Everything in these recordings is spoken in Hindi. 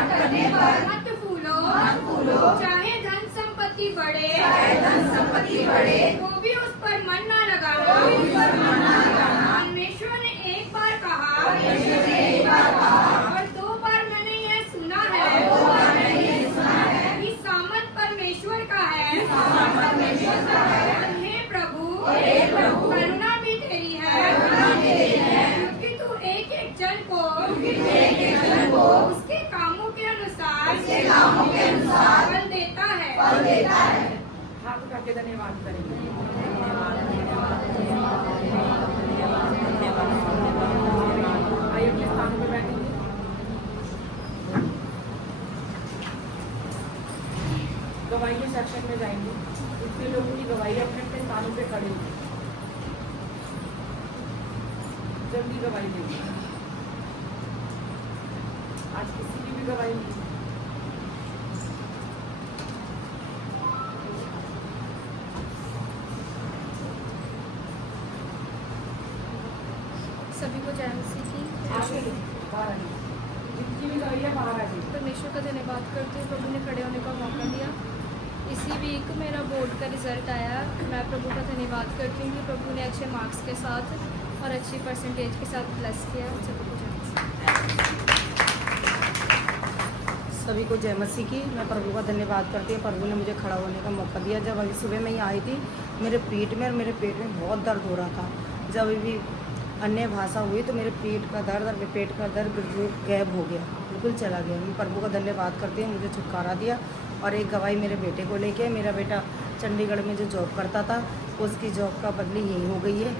मत फूलो चाहे धन संपत्ति बढ़े वो भी उस पर मन ना लगाना। परमेश्वर ने एक बार कहा और 2 बार मैंने यह सुना है कि सामर्थ परमेश्वर का है। हे प्रभु करुणा भी तेरी है क्योंकि तू एक एक जन को उसके कामों के अनुसार फल देता है। हाथ उठा के धन्यवाद करेंगे। आइए अपने स्थान पर बैठेंगे। गवाही के सेक्शन में जाएंगे। इतने लोगों की गवाही अपने अपने स्थानों पे खड़े होंगे। जल्दी गवाही देंगे। आज किसी की भी गवाही नहीं। सभी को जय मसीह की। जितनी भी गवाही है बाहर आ जाइए। परमेश्वर का धन्यवाद करते हुए प्रभु ने खड़े होने का मौका दिया। इसी वीक मेरा बोर्ड का रिजल्ट आया। मैं प्रभु का धन्यवाद करती हूँ कि प्रभु ने अच्छे मार्क्स के साथ और अच्छी परसेंटेज के साथ ब्लेस किया। सभी को जय मसीह। सभी को जय मसीह की। मैं प्रभु का धन्यवाद करती हूँ। प्रभु ने मुझे खड़ा होने का मौका दिया। जब अभी सुबह में ही आई थी, मेरे पेट में और मेरे पेट में बहुत दर्द हो रहा था। जब अभी अन्य भाषा हुई तो मेरे पेट का दर्द और पेट का दर्द बिल्कुल गायब हो गया, बिल्कुल चला गया। मैं प्रभु का धन्यवाद करती हूँ, मुझे छुटकारा दिया। और एक गवाही मेरे बेटे को लेके, मेरा बेटा चंडीगढ़ में जो जॉब करता था उसकी जॉब का बदली यही हो गई है।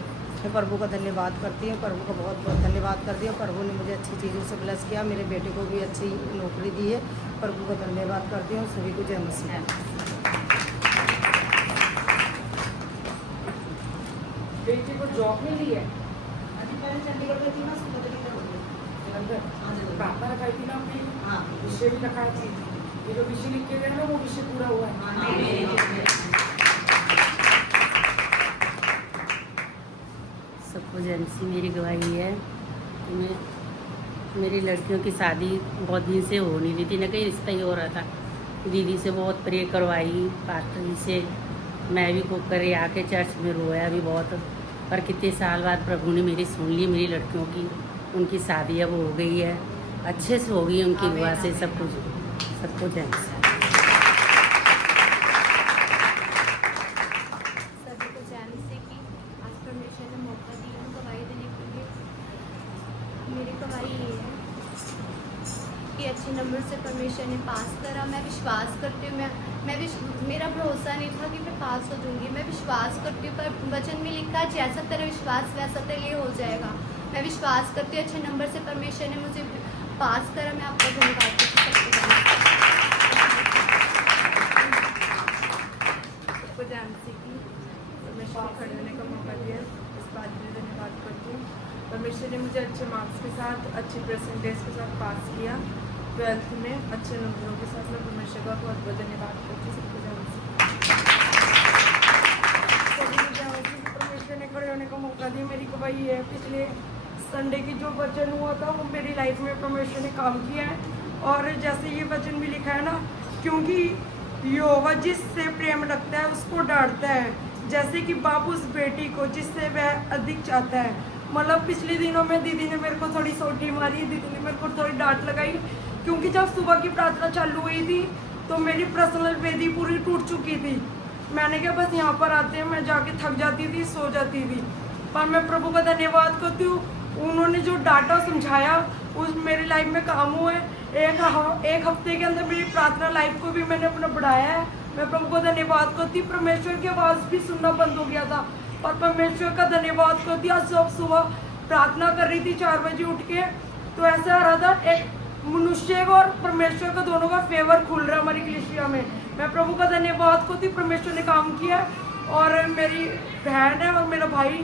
मैं प्रभु का धन्यवाद करती हूँ, प्रभु का बहुत बहुत धन्यवाद करती हूँ। प्रभु ने मुझे अच्छी चीज़ों से ब्लेस किया, मेरे बेटे को भी अच्छी नौकरी दी है। प्रभु का धन्यवाद करती हूँ। सभी को जय मसीह। बेटे को जॉब मिली है। पहले चंडीगढ़ में थी ना, जलंधर प्रार्थना रखाई थी ना अपनी। विषय भी रखाया थी। ये जो विषय लिख के गए ना वो विषय पूरा हुआ है। सबको जय मसीह। मेरी गवाही है कि मेरी लड़कियों की शादी बहुत दिन से हो नहीं रही थी, न कहीं रिश्ता ही हो रहा था। दीदी से बहुत प्रे करवाई, पास्टर जी से। मैं भी खूब करे आके चर्च में रोया भी बहुत। पर कितने साल बाद प्रभु ने मेरी सुन ली। मेरी लड़कियों की उनकी शादी अब हो गई है, अच्छे से हो गई उनकी दुआ से। सब कुछ सबको जय मसीह। सभी को जय मसीह की। आज परमेश्वर ने मौका दिया गवाही देने के लिए। मेरी गवाही ये है कि अच्छे नंबर से परमेश्वर ने पास करा। मैं विश्वास करती हूँ, मेरा भरोसा नहीं था कि मैं पास हो जाऊँगी। मैं विश्वास करती हूँ, पर वचन में लिखा जैसा तेरा विश्वास वैसा तेरे लिए हो जाएगा। मैं विश्वास करती हूँ अच्छे नंबर से परमेश्वर ने मुझे पास करा। मैं आपका धन्यवाद करती हूँ। सबको जय मसीह की। परमेश्वर ने खड़े होने का मौका दिया, इस बात के लिए धन्यवाद करती हूँ। परमेश्वर ने मुझे अच्छे मार्क्स के साथ, अच्छी परसेंटेज के साथ पास किया। 12th में अच्छे नंबरों के साथ मैं परमेश्वर का बहुत बहुत धन्यवाद करती हूँ। सबको जय मसीह। परमेश्वर ने खड़े होने का मौका दिया। मेरी गवाही है, पिछले संडे की जो वचन हुआ था वो मेरी लाइफ में परमेश्वर ने काम किया है। और जैसे ये वचन भी लिखा है ना, क्योंकि यहोवा जिससे प्रेम रखता है उसको डांटता है, जैसे कि बाप उस बेटी को जिससे वह अधिक चाहता है। मतलब पिछले दिनों में दीदी ने मेरे को थोड़ी सोटी मारी, दीदी ने मेरे को थोड़ी डांट लगाई, क्योंकि जब सुबह की प्रार्थना चालू हुई थी तो मेरी पर्सनल वेदी पूरी टूट चुकी थी। मैंने कहा बस यहाँ पर आते हैं, मैं जाके थक जाती थी, सो जाती थी। पर मैं प्रभु का धन्यवाद करती हूँ, उन्होंने जो डाटा समझाया उस मेरी लाइफ में काम हुआ है। एक हफ्ते के अंदर मेरी प्रार्थना लाइफ को भी मैंने अपना बढ़ाया है। मैं प्रभु का धन्यवाद करती हूँ। परमेश्वर की आवाज़ भी सुनना बंद हो गया था, और परमेश्वर का धन्यवाद करती हूँ। आज सुबह प्रार्थना कर रही थी 4 बजे उठ के, तो ऐसा आ रहा था एक मनुष्य और परमेश्वर का दोनों का फेवर खुल रहा है हमारी कलीसिया में। मैं प्रभु का धन्यवाद करती हूँ, परमेश्वर ने काम किया। और मेरी बहन है और मेरा भाई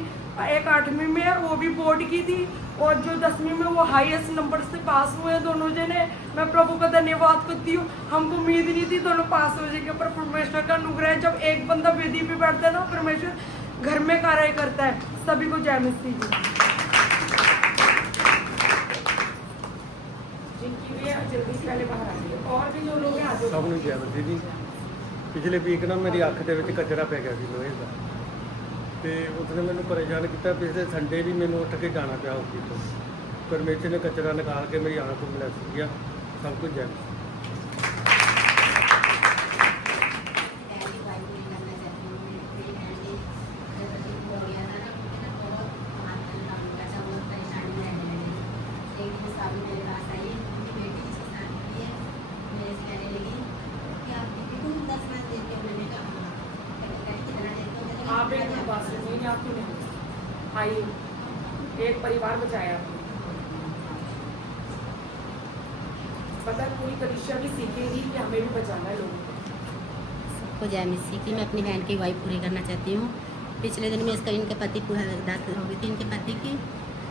एक 8वीं में है, वो भी बोर्ड की थी, और जो 10वीं में वो हाईएस्ट नंबर से पास हुए हैं दोनों जने। मैं प्रभु का धन्यवाद करती हूँ। हमको उम्मीद नहीं थी दोनों पास हो जाएंगे, पर परमेश्वर का अनुग्रह है। जब एक बंदा वेदी पे बैठता है ना, परमेश्वर घर में कार्य करता है। सभी को जय मसीह जी। इनकी भी है, जल्दी से पहले बाहर आ जाइए। और भी जो लोग हैं आ जाओ। ਸਭ ਨੂੰ ਜੈ ਮਸੀਹ ਜੀ। ਪਿਛਲੇ ਵੀਕ ਨਾ ਮੇਰੀ ਅੱਖ ਦੇ ਵਿੱਚ ਕਚਰਾ ਪੈ ਗਿਆ ਸੀ ਲੋਹੇ ਦਾ, ਤੇ ਉਸਨੇ ਮੈਨੂੰ ਪਰੇਸ਼ਾਨ ਕੀਤਾ। ਪਿਛਲੇ ਸੰਡੇ ਵੀ ਮੈਨੂੰ ਉੱਠ ਕੇ ਜਾਣਾ ਪਿਆ ਹਸਪੀਟਲ। ਪਰਮੇਸ਼ਰ ਨੇ ਕਚਰਾ ਨਿਕਾਲ ਕੇ ਮੇਰੀ ਅੱਖ ਨੂੰ ਬਲੈਸ ਕੀਤਾ। ਸਭ ਕੁਝ ਜੈ ਮਸੀਹ। आप एक मिनट बात सुनिए, आपकी नहीं आइए, एक परिवार बचाया आपने। पता है पूरी कलिसिया भी सीखेगी कि हमें भी बचाना है लोगों को। सबको जय मसीह की। मैं अपनी बहन की वाइफ पूरी करना चाहती हूँ। पिछले दिन में इसका इनके पति पूरा डेथ हो गई थी इनके पति की,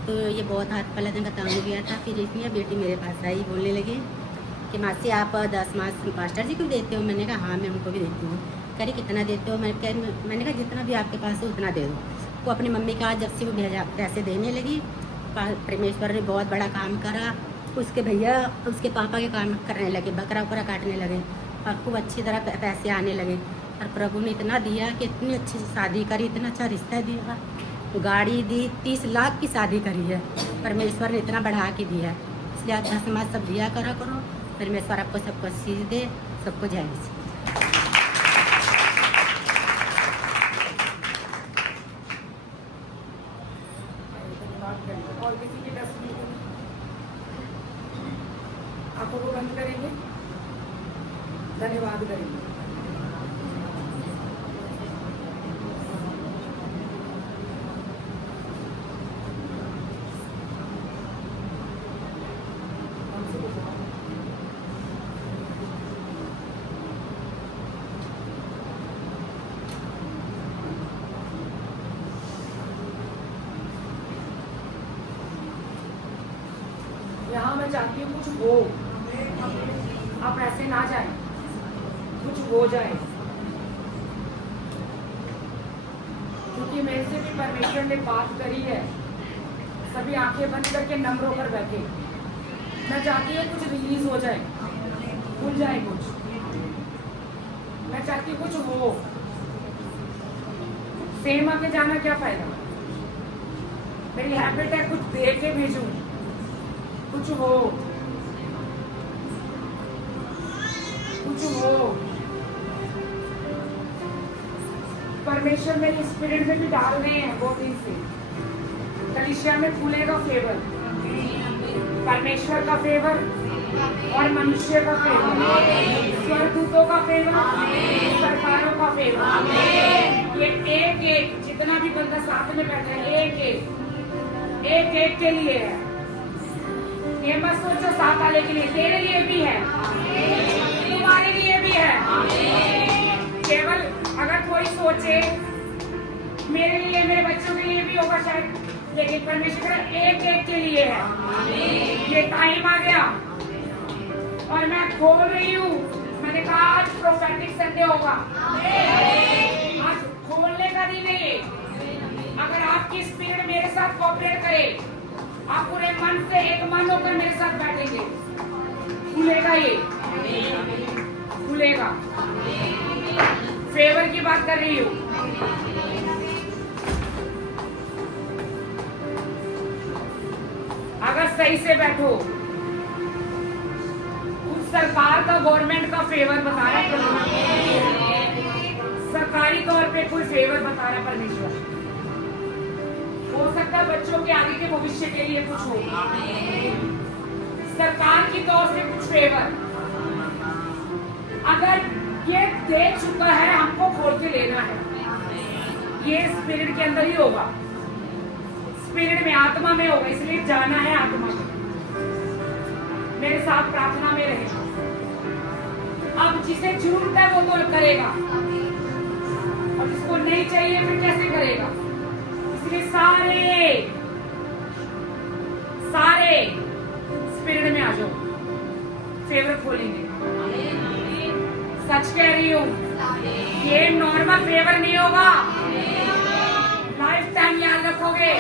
तो ये बहुत हाथ पहले दिन का तंग हो गया था। फिर इतनी बेटी मेरे पास आई, बोलने लगी कि मासी आप 10 मास पास्टर जी को देते हो? मैंने कहा हाँ मैं उनको भी देती हूँ। कह रही कितना देते हो? मैंने कहा जितना भी आपके पास है उतना दे दो। वो अपनी मम्मी का जब से वो भेजा पैसे देने लगी, परमेश्वर ने बहुत बड़ा काम करा। उसके भैया उसके पापा के काम करने लगे, बकरा वकरा काटने लगे और खूब अच्छी तरह पैसे आने लगे। और प्रभु ने इतना दिया कि इतनी अच्छी शादी करी, इतना अच्छा रिश्ता दिया, गाड़ी दी, 30 लाख की शादी करी है। परमेश्वर ने इतना बढ़ा के दिया है, इसलिए अच्छा समाज सब दिया करा करो। परमेश्वर आपको सबको चीज़ दे। सबको जय मसीह। और किसी की तस्वीर आंखों को बंद करेंगे, धन्यवाद करेंगे। यहाँ मैं चाहती हूँ कुछ हो, आप ऐसे ना जाए, कुछ हो जाए। क्योंकि मेरे से भी परमेश्वर ने बात करी है। सभी आंखें बंद करके नम्र होकर बैठे। मैं चाहती हूँ कुछ रिलीज हो जाए, खुल जाए कुछ। मैं चाहती हूँ कुछ हो। सेम आके जाना क्या फायदा? मेरी हैबिट है कुछ दे के भेजूं, कुछ हो, कुछ हो। परमेश्वर मेरी स्पिरिट में भी डाल रहे हैं बहुत दिन से। कलिसिया में फूलेगा फेवर, परमेश्वर का फेवर और मनुष्य का फेवर, स्वर्गदूतों का फेवर, सरकारों का फेवर। ये एक एक जितना भी बंदा साथ में बैठा है, एक एक के लिए है। ये मत सोचो साथ वाले के लिए, तेरे लिए भी है, तुम्हारे लिए भी है। केवल अगर कोई सोचे मेरे लिए, मेरे बच्चों के लिए भी होगा शायद, लेकिन परमेश्वर एक एक के लिए है। ये टाइम आ गया और मैं खोल रही हूँ। मैंने कहा आज प्रोफेटिक संडे होगा, आज खोलने का दिन है ये। अगर आपकी स्पिरिट मेरे साथ कोऑपरेट करे, आप पूरे मन से एक मन होकर मेरे साथ बैठेंगे, खुलेगा ये, खुलेगा। फेवर की बात कर रही हूँ। अगर सही से बैठो, कुछ सरकार का, गवर्नमेंट का फेवर बता रहा है, सरकारी तौर पे कोई फेवर बता रहा है परमेश्वर। हो सकता है बच्चों के आगे के भविष्य के लिए कुछ हो, सरकार की तौर से कुछ फेवर। अगर ये दे चुका है, हमको खोल के लेना है। ये स्पिरिट के अंदर ही होगा, स्पिरिट में, आत्मा में होगा, इसलिए जाना है आत्मा में। मेरे साथ प्रार्थना में रहे। अब जिसे जरूरत है वो तो करेगा, और जिसको नहीं चाहिए फिर कैसे करेगा? इसलिए सारे स्पिरिट में आ जाओ, फेवर खोलेंगे। सच कह रही हूँ, ये नॉर्मल फेवर नहीं होगा, लाइफ टाइम याद रखोगे।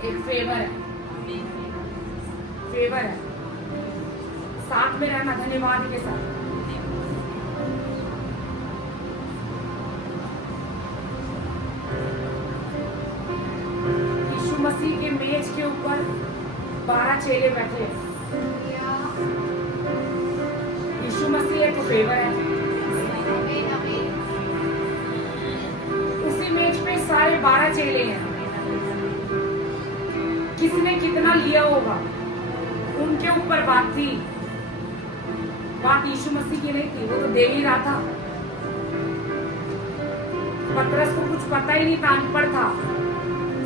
एक फेवर है, साथ में रहना धन्यवाद के साथ। यीशु मसीह के मेज के ऊपर 12 चेले बैठे। यीशु मसीह एक फेवर है। उसी मेज पे सारे 12 चेले हैं। किसने कितना लिया होगा, उनके ऊपर बात थी। बात यीशु मसीह की नहीं थी, वो तो दे ही रहा था। पतरस को कुछ पता ही नहीं था, अनपढ़ था।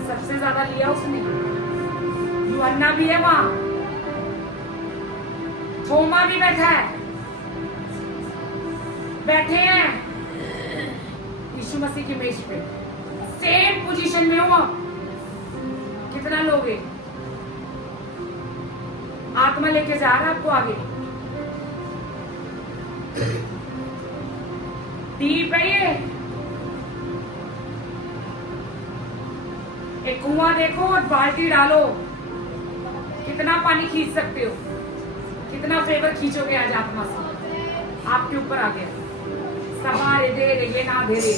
सबसे ज्यादा लिया उसने। यूहन्ना भी है वहां, थोमा भी बैठा है, बैठे हैं यीशु मसीह की मेज पे, सेम पोजीशन में हो। कितना लोगे? आत्मा लेके जा रहा है आपको आगे। डीप है ये। एक कुआं देखो और बाल्टी डालो, कितना पानी खींच सकते हो? कितना फेवर खींचोगे आज आत्मा से? आपके ऊपर आ गया। सवारे दे रहे ये ना दे रहे,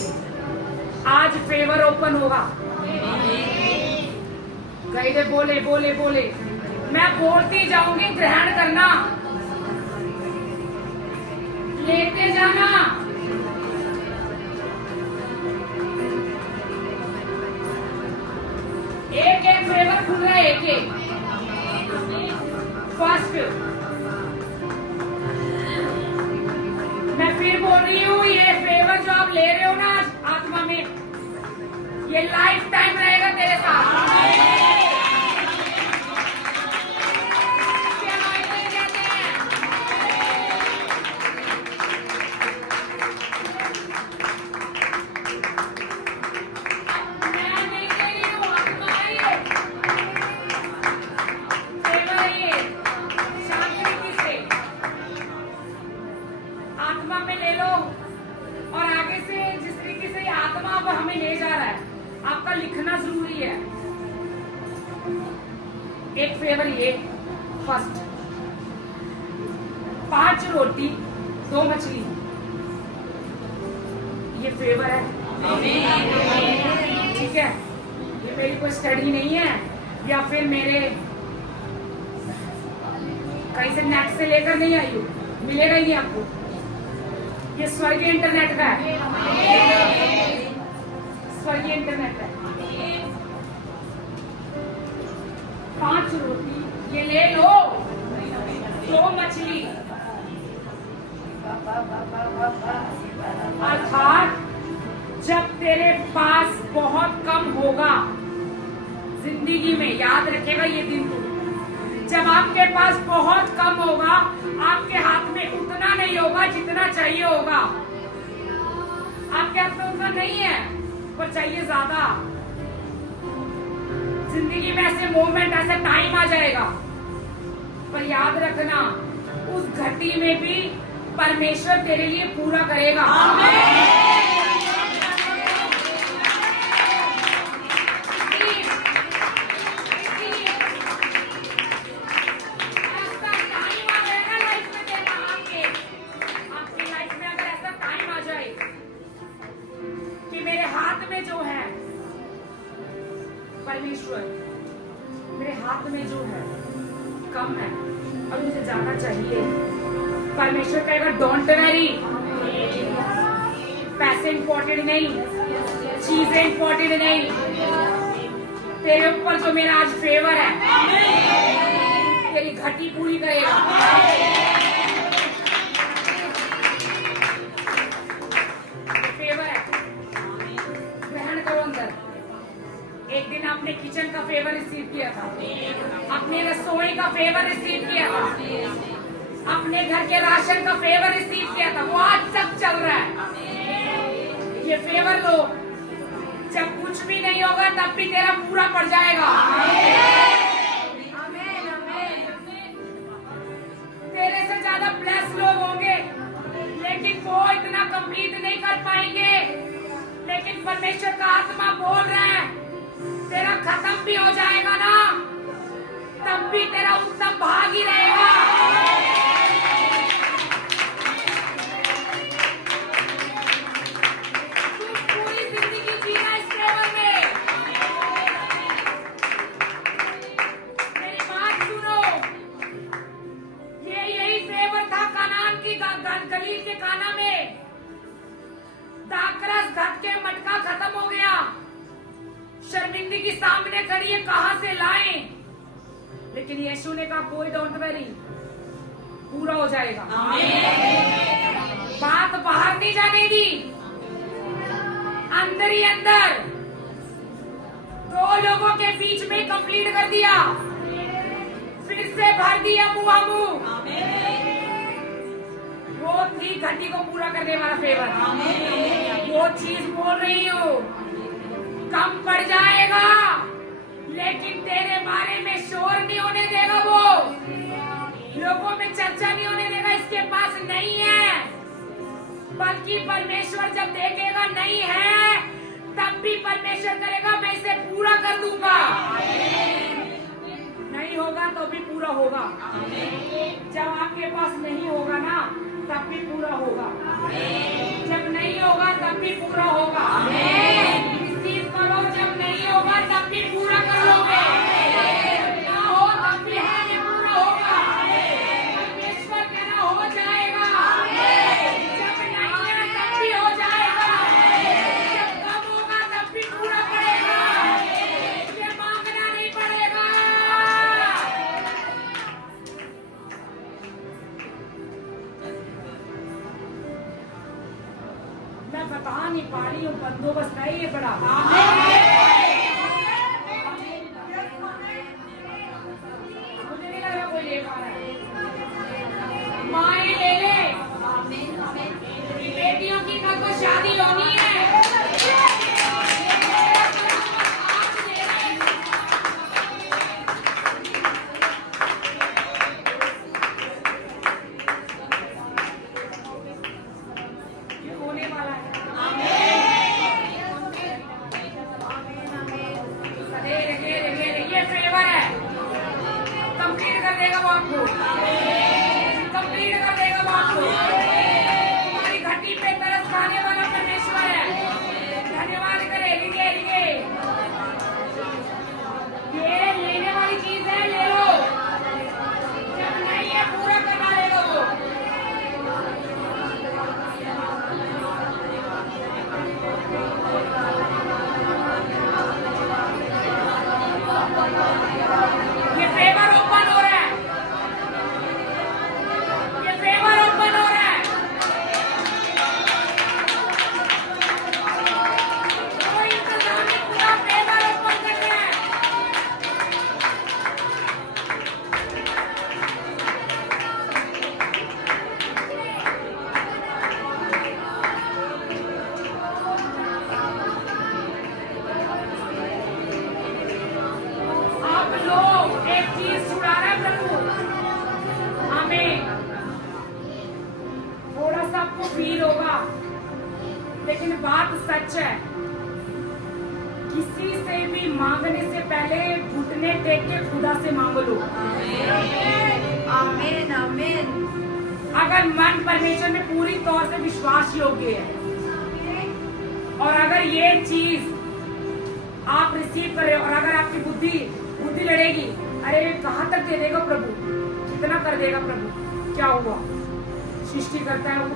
आज फेवर ओपन होगा। गए थे बोले बोले बोले, मैं बोलती जाऊंगी, ग्रहण करना, लेते जाना। एक एक फेवर खुल रहा है, एक एक। फर्स्ट, मैं फिर बोल रही हूँ, ये फेवर जो आप ले रहे हो ना आत्मा में, ये लाइफ टाइम रहेगा तेरे साथ। आत्मा में ले लो, और आगे से जिस तरीके से ये आत्मा अब हमें ले जा रहा है, आपका लिखना जरूरी है। एक फेवर ये फर्स्ट, 5 रोटी 2 मछली, ये फेवर है। ठीक है, ये मेरी कोई स्टडी नहीं है या फिर मेरे कहीं से नेट से लेकर नहीं आई हूँ, मिलेगा ही नहीं आपको। ये स्वर्गीय इंटरनेट का है, स्वर्गीय इंटरनेट है। 5 रोटी ये ले लो, 2 मछली, अर्थात जब तेरे पास बहुत कम होगा जिंदगी में, याद रखेगा ये दिन को, जब आपके पास बहुत कम होगा, आपके हाथ में उतना नहीं होगा जितना चाहिए होगा। आपके हाथ में उतना नहीं है पर चाहिए ज्यादा। जिंदगी में ऐसे मोमेंट, ऐसा टाइम आ जाएगा, पर याद रखना उस घटी में भी परमेश्वर तेरे लिए पूरा करेगा। परमेश्वर मेरे हाथ में जो है कम है और मुझे जाना चाहिए। परमेश्वर कहेगा डोंट वरी, पैसे इंपॉर्टेंट नहीं, चीजें इंपॉर्टेंट नहीं, तेरे ऊपर जो मेरा आज फेवर है तेरी घटी पूरी करेगा। फेवर है, ग्रहण करो अंदर। एक दिन आपने किचन का फेवर रिसीव किया था, अपने रसोई का फेवर रिसीव किया था, अपने घर के राशन का फेवर रिसीव किया था, वो आज तक चल रहा है। ये फेवर लो, जब कुछ भी नहीं होगा तब भी तेरा पूरा पड़ जाएगा। तेरे से ज्यादा ब्लेस लोग होंगे लेकिन वो इतना कंप्लीट नहीं कर पाएंगे, लेकिन परमेश्वर का आत्मा बोल रहा है तेरा खत्म भी हो जाएगा ना, तब भी तेरा उत्तम भाग ही रहेगा। तू पूरी जिंदगी जीना इस फेवर में। मेरी बात सुनो, यही फेवर था कनान की गलील के काना में। दाखरस घट के मटका खत्म हो गया, शर्मिंदगी सामने खड़ी है, कहां से लाएं? लेकिन यीशु ने कहा कोई डोंट वरी, पूरा हो जाएगा। बात बाहर नहीं जाने दी, अंदर ही अंदर 2 लोगों के बीच में कंप्लीट कर दिया, फिर से भर दिया मुंह। वो थी घटी को पूरा करने वाला फेवर। वो चीज बोल रही हूँ कम पड़ जाएगा, लेकिन तेरे बारे में शोर नहीं होने देगा, वो लोगों में चर्चा नहीं होने देगा इसके पास नहीं है, बल्कि परमेश्वर जब देखेगा नहीं है तब भी परमेश्वर करेगा मैं इसे पूरा कर दूंगा। नहीं होगा तो भी पूरा होगा। जब आपके पास नहीं होगा ना तब भी पूरा होगा, जब नहीं होगा तब भी पूरा होगा। रिसीव करो, जब नहीं होगा तब भी पूरा कर लोगे, ना हो तब भी पूरा होगा। परमेश्वर कहना हो जाएगा, जब नहीं है तब भी हो जाएगा, जब कम होगा तब भी पूरा करेगा, ये मांगना नहीं पड़ेगा। मैं बता नहीं पा रही हूँ, बंदोबस्त है ये बड़ा। मुझे नहीं लग रहा कोई ले पा रहा है। माएं ले ले, बेटियों की कल को शादी होनी है। होने वाला है। ये फेवर है, कंप्लीट कर देगा वो आपको, कंप्लीट कर देगा वो आपको। हमारी घटी पे तरस खाने वाला परमेश्वर है। धन्यवाद करे, लिए ये लेने वाली चीज है, ले लो। जब नहीं है पूरा करना, ले लो वो। ये फेवर ओपन हो रहा है, ये फेवर ओपन हो रहा है। कोई इंतजार नहीं, पूरा फेवर ओपन कर रहा है। आप लोग एक चीज छुड़ा रहा है प्रभु, हमें थोड़ा सा आपको फील होगा, लेकिन बात सच है। किसी से भी मांगने से पहले घुटने टेक के खुदा से मांग लो। आमीन आमीन। अगर मन परमेश्वर में पूरी तौर से विश्वास योग्य है, और अगर ये चीज आप रिसीव करें, और अगर आपकी बुद्धि लड़ेगी, अरे कहाँ तक दे देगा प्रभु, कितना कर देगा प्रभु, क्या हुआ? सृष्टि करता है वो,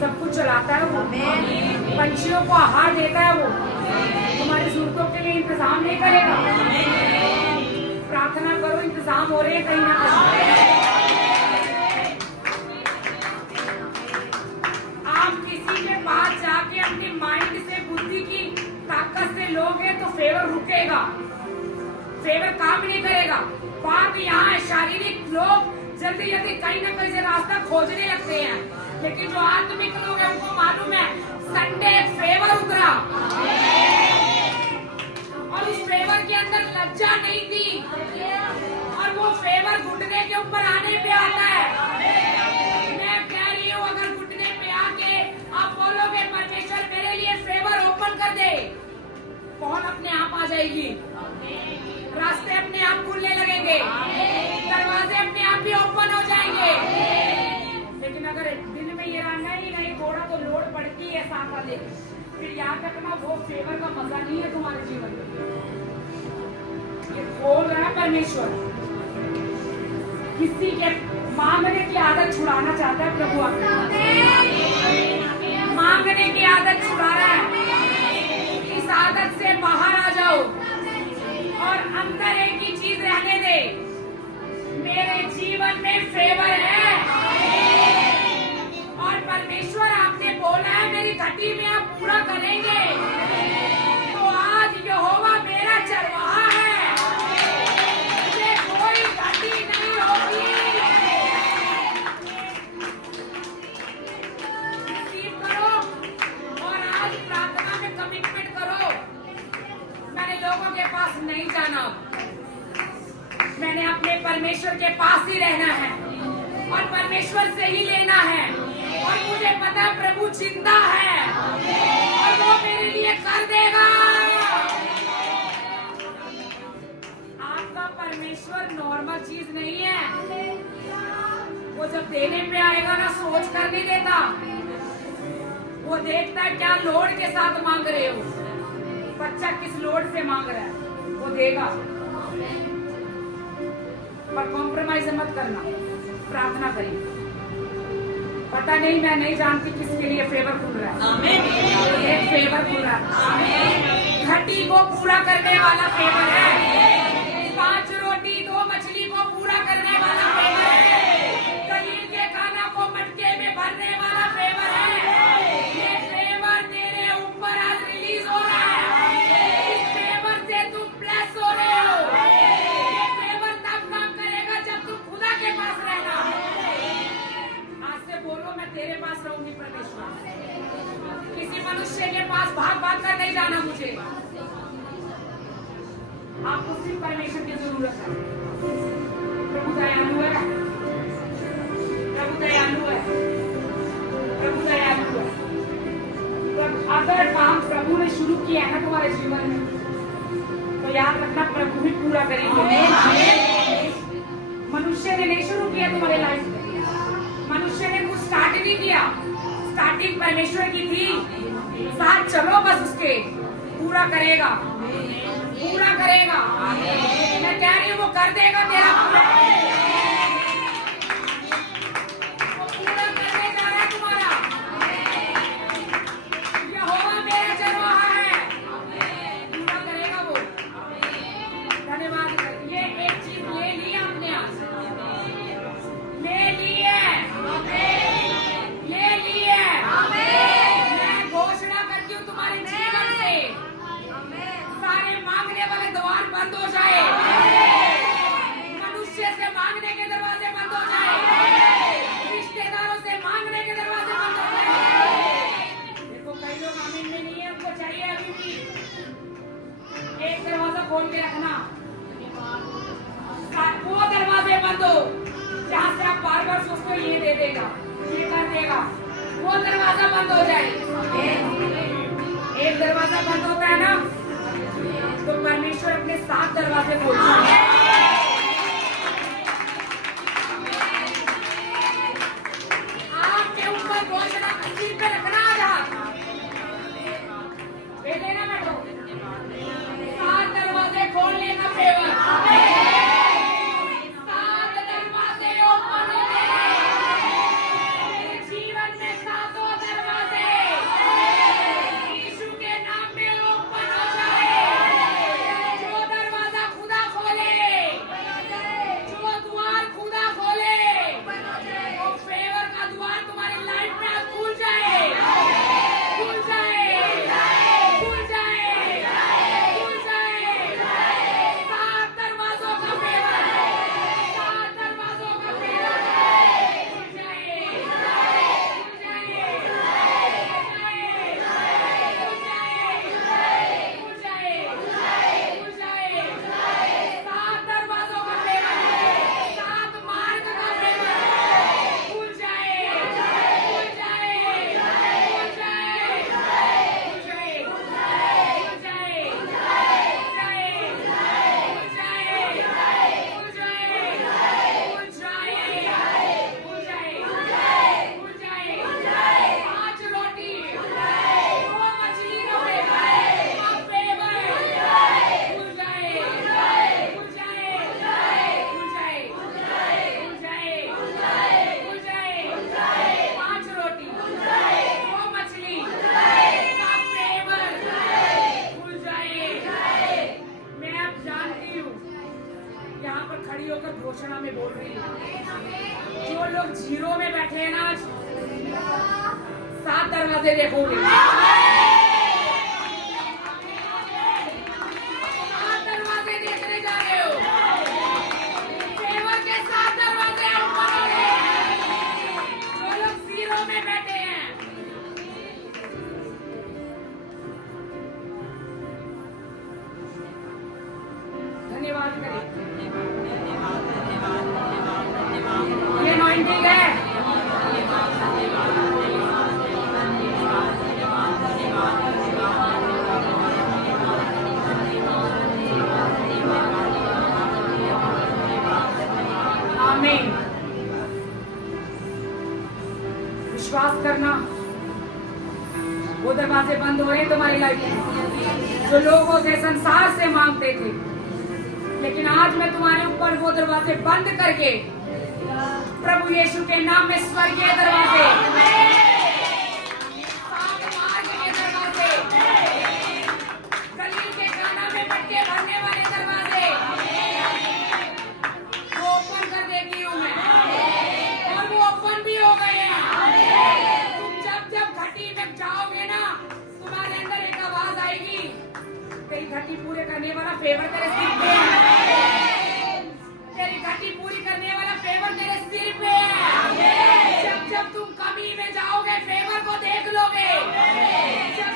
सब कुछ चलाता है वो, पंछियों को आहार देता है वो, तुम्हारी जरूरतों के लिए इंतजाम नहीं करेगा? प्रार्थना करो, इंतजाम हो रहे हैं कहीं ना कहीं। आप किसी के पास जाके अपनी माइंड से, बुद्धि की ताकत से लोगे तो फेवर रुकेगा, फेवर काम नहीं करेगा। बात यहाँ है, शारीरिक लोग जल्दी जल्दी कहीं ना कहीं से रास्ता खोजने लगते हैं, लेकिन जो आत्मिक लोग हैं उनको मालूम है संडे फेवर उतरा, और उस फेवर के अंदर लज्जा नहीं थी, और वो फेवर घुटने के ऊपर आने पे आता है। मैं कह रही हूँ, अगर घुटने पे आके आप बोलोगे परमेश्वर मेरे लिए जाएगी, रास्ते अपने आप खुलने लगेंगे, दरवाजे अपने आप ही ओपन हो जाएंगे। लेकिन अगर दिन में ये रहा नहीं थोड़ा तो लोड पड़ती है साथ वाले, फिर याद रखना वो फेवर का मजा नहीं है तुम्हारे जीवन में। ये खोल रहा है परमेश्वर, किसी के मांगने की आदत छुड़ाना चाहता है प्रभु आपको, मांगने की आदत छुड़ा रहा है। इस आदत से बाहर आ जाओ और अंदर एक ही चीज रहने दे, मेरे जीवन में फेवर है। और परमेश्वर आपने बोला है मेरी घटी में आप पूरा करेंगे, तो आज यहोवा मेरा चरवाहा है, मुझे कोई घटी नहीं होगी। रिसीव करो और आज प्रार्थना में कमिटमेंट करो, मैंने लोगों के पास नहीं जाना, मैंने अपने परमेश्वर के पास ही रहना है और परमेश्वर से ही लेना है। और मुझे पता है प्रभु जिंदा है और वो मेरे लिए कर देगा। आपका परमेश्वर नॉर्मल चीज नहीं है, वो जब देने पे आएगा ना सोच कर नहीं देता, वो देखता है क्या लोड के साथ मांग रहे हो, बच्चा किस लोड से मांग रहा है, वो देगा। पर कॉम्प्रोमाइज मत करना, प्रार्थना करिए। पता नहीं, मैं नहीं जानती किसके लिए फेवर खुल रहा है, आमीन। एक फेवर खुल रहा है, आमीन। घटी को पूरा करने वाला फेवर है, 5 रोटी 2 मछली को पूरा करने वाला फेवर है, कलील के खाना को मटके में भरने वाला फेवर है। ये फेवर तेरे ऊपर आज रिलीज हो रहा है, इस फेवर से तुम ब्लेस हो रहे हो। ये फेवर तब काम करेगा जब तुम खुदा के पास रहना। बोलो मैं तेरे पास रहूंगी परमेश्वर, किसी मनुष्य के पास भाग भाग कर नहीं जाना मुझे। आपको सिर्फ परमेश्वर की जरूरत है। प्रभु दयालु है, प्रभु दयालु है, प्रभु दयालु है। तो अगर काम प्रभु ने शुरू किया है ना तुम्हारे जीवन में, तो याद रखना प्रभु ही पूरा करेंगे। मनुष्य ने नहीं शुरू किया तुम्हारे लाइफ में, मनुष्य ने कुछ स्टार्ट नहीं किया, स्टार्टिंग परमेश्वर की थी। साथ चलो बस उसके, पूरा करेगा, पूरा करेगा। मैं कह रही हूँ वो कर देगा तेरा पूरा, वो पूरा करने जा रहा है तुम्हारा। यहोवा मेरा चरवाहा है, पूरा करेगा वो। धन्यवाद। ये एक चीज ले ली आपने, आज ले ली है, ले ली है। मैं घोषणा करती हूँ तुम्हारे जीवन से सारे मांगने वाले द्वार बंद हो जाए, मनुष्य से मांगने के दरवाजे बंद हो जाए, रिश्तेदारों से मांगने के दरवाजे बंद हो जाए। देखो कई लोग आमीन में नहीं है, हमको चाहिए अभी भी। एक दरवाजा खोल के रखना, वो दरवाजे बंद हो जहाँ से आप बार बार सोचते हो ये दे देगा, ये कर देगा, वो दरवाजा बंद हो जाए। एक दरवाजा बंद होता है ना, तो परमेश्वर अपने 7 दरवाजे खोलता है। आपके ऊपर घोषणा किसी पे रखना आ लेना बैठो, 7 दरवाजे खोलने का फेवर, 7 दरवाजे ओपन हो गए मेरे जीवन में, 7 दरवाजे यीशु के नाम में ओपन हो घोषणा में बोल रही हूँ, जो लोग जीरो में बैठे हैं ना, 7 दरवाजे देखोगे। 7 दरवाजे देखने जा रहे हो, फेवर के 7 दरवाजे ओपन होंगे। जो लोग जीरो में बैठे हैं, धन्यवाद करें। ये अनॉइंटिंग है। आमीन। विश्वास करना, वो दरवाजे बंद हो रहे हैं तुम्हारी लाइफ में जो लोगों से, संसार से मांगते थे, लेकिन आज मैं तुम्हारे ऊपर वो दरवाजे बंद करके प्रभु यीशु के नाम में स्वर्गीय दरवाजे, सात मार्ग के दरवाजे, गलील के खाना में मटके भरने वाले दरवाजे वो ओपन कर देती हूँ मैं, और वो ओपन भी हो गए हैं। तुम जब घटी में जाओगे ना, तुम्हारे अंदर एक आवाज आएगी, तेरी घटी पूरे करने वाला फेवर तेरे सिर पे है, तेरी घटी पूरी करने वाला फेवर तेरे सिर पे है। जब तुम कमी में जाओगे, फेवर को देख लोगे।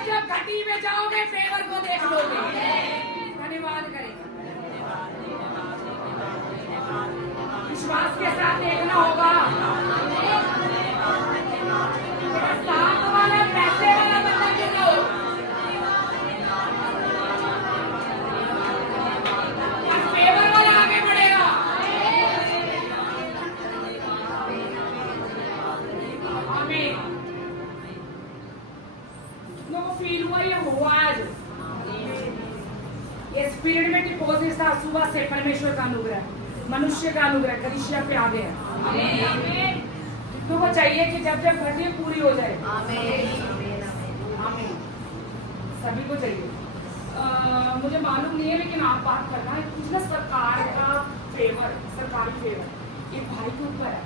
जब घटी में जाओगे, फेवर को देख लोगे। धन्यवाद करें। विश्वास के साथ देखना होगा। मेरा साथ वाला, पैसे वाला बंदा गिनो, फेवर वाला आगे बढ़ेगा। आमीन। कितनों को फील हुआ ये हुआ आज? ये स्पिरिट में डिपॉजिट था सुबह से, परमेश्वर का अनुग्रह, मनुष्य का अनुग्रह कलीसिया पे आ गया। आमीन। कितनों को चाहिए कि जब घटी पूरी हो जाए? आमीन। सभी को चाहिए। मुझे मालूम नहीं है, लेकिन आप बात करना है कुछ ना, सरकार का फेवर, सरकारी फेवर एक भाई के ऊपर है,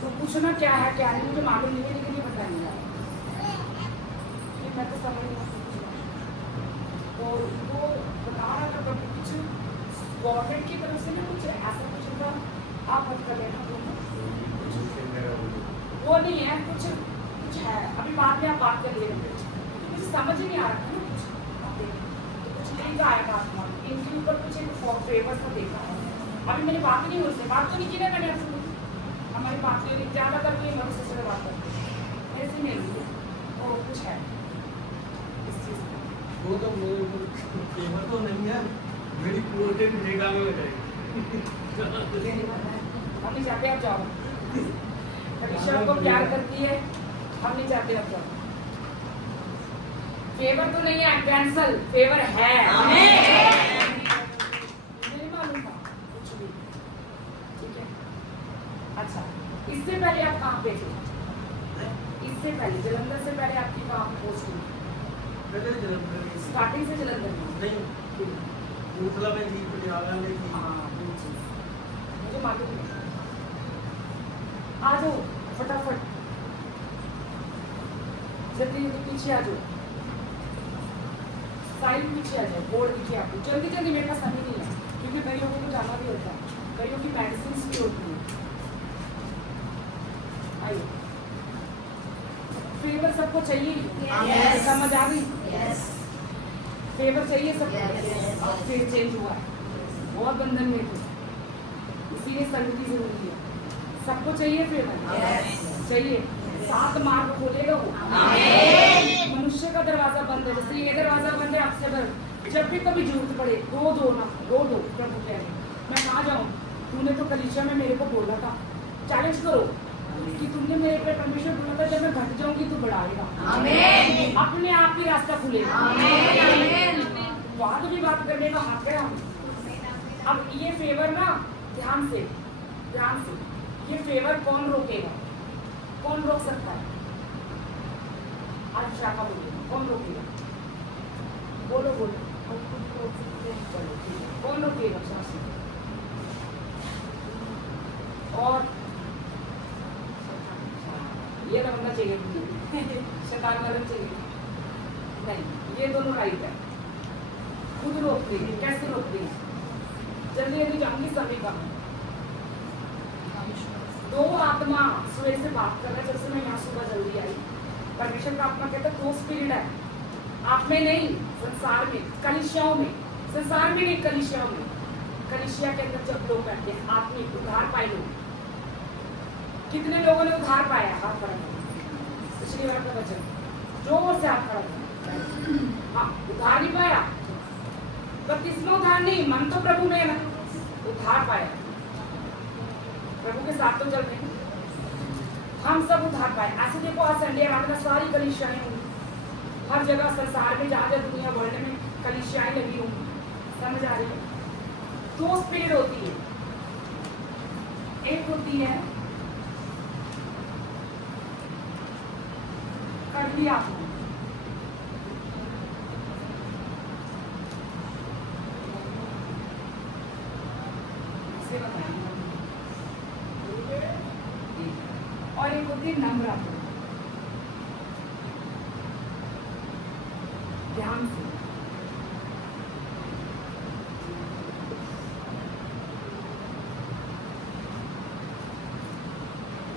तो पूछना क्या है क्या नहीं, मुझे मालूम नहीं है, लेकिन ये बताइए। मैं तो समझ नहीं, तो वो बता रहा था कुछ गवर्नमेंट की तरफ से ना, कुछ ऐसा कुछ होगा, आप मत कर लेना, वो नहीं है, कुछ है, अभी बाद में आप बात कर लिए, मुझे समझ ही नहीं आ रहा था ना, कुछ नहीं आया था आसमान, इनके ऊपर कुछ एक फेवर सा देखा है। अभी मैंने बात नहीं हुई उससे, बात तो नहीं की ना मैंने आपसे, हमारी बात नहीं हुई, ज़्यादातर कोई मनुष्य से बात करते हैं, मेरे से नहीं हुई, तो कुछ है इस चीज़ में। वो तो फेवर तो नहीं है, मेरी प्रोटीन भेगा में हो जाएगी। हम नहीं चाहते आप जाओ, कलीसिया को प्यार करती है, हम नहीं चाहते आप जाओ। फेवर तो नहीं है, कैंसल, फेवर है। मुझे मालूम था कुछ भी, ठीक है। अच्छा, इससे पहले आप कहाँ पे थे? इससे पहले जलंधर से पहले आपकी कहाँ पोस्टिंग? स्टार्टिंग से जलंधर में मतलब मुझे मालूम नहीं। आ जाओ फटाफट, जल्दी जल्दी पीछे आ जाओ, साइड पीछे आ जाओ, बोर्ड दिखे आपको, जल्दी जल्दी, मेरे पास समय नहीं है, क्योंकि कई लोगों को जाना भी होता है, कईयों की मेडिसिन भी होती है। आइए, फेवर सबको चाहिए, समझ आ गई? फेवर चाहिए सबको। अब फिर चेंज हुआ है, बहुत बंधन में थे, इसीलिए संगति जरूरी है। सबको चाहिए फेवर, चाहिए। 7 मार्ग खोलेगा वो, मनुष्य का दरवाजा बंद है, जैसे ये दरवाजा बंद है आपसे, अगर जब भी कभी जरूरत पड़े रो दो ना, रो दो। प्रभु कह रहे मैं कहाँ जाऊँ, तूने तो कलीसिया में मेरे को बोला था, चैलेंज करो कि तुमने मेरे पे परमेश्वर बोला था जब मैं घट जाऊंगी तू बढ़ाएगा, अपने आप ही रास्ता खुलेगा। वहां तो भी बात करने का हक है हम। अब ये फेवर ना, ध्यान से, ये फेवर कौन रोकेगा, कौन रोक सकता है? आज शाखा बोलिए, कौन रोकेगा? बोलो बोलो, कौन रोकेगा? शासन शैतान वाले चाहिए नहीं, ये दोनों राइट है। खुद रोक रही है, कैसे रोक रही है? जल्दी जल्दी जाऊंगी सभी का। दो आत्मा सुबह से बात कर रहा है, जब से मैं यहाँ सुबह जल्दी आई। परमेश्वर का आत्मा कहता है दो स्पिरिट है, आप में नहीं, संसार में, कलिसियाओं में, संसार में नहीं, कलिसियाओं में। कलिसिया के अंदर जब लोग बैठते हैं, आत्मिक उद्धार पाए लोग। कितने लोगों ने उद्धार पाया? हाथ बढ़ा पिछली बार का वचन जोर से हाथ बढ़ा। हाँ, उद्धार नहीं पाया, बपतिस्मा उद्धार नहीं, मन तो प्रभु में है ना, उद्धार पाया। प्रभु के साथ तो चल रहे हैं, हम सब उद्धार पाए। ऐसे देखो आज संडे आराधना सारी कलीसियाएं होंगी, हर जगह संसार में जहाँ जहाँ दुनिया वर्ल्ड में कलीसियाएं लगी होंगी। समझ आ रही है? दो स्पिरिट होती है, एक होती है कड़वी आत्मा, इसे बताएंगे, और एक होती है नम्र आत्मा। ध्यान से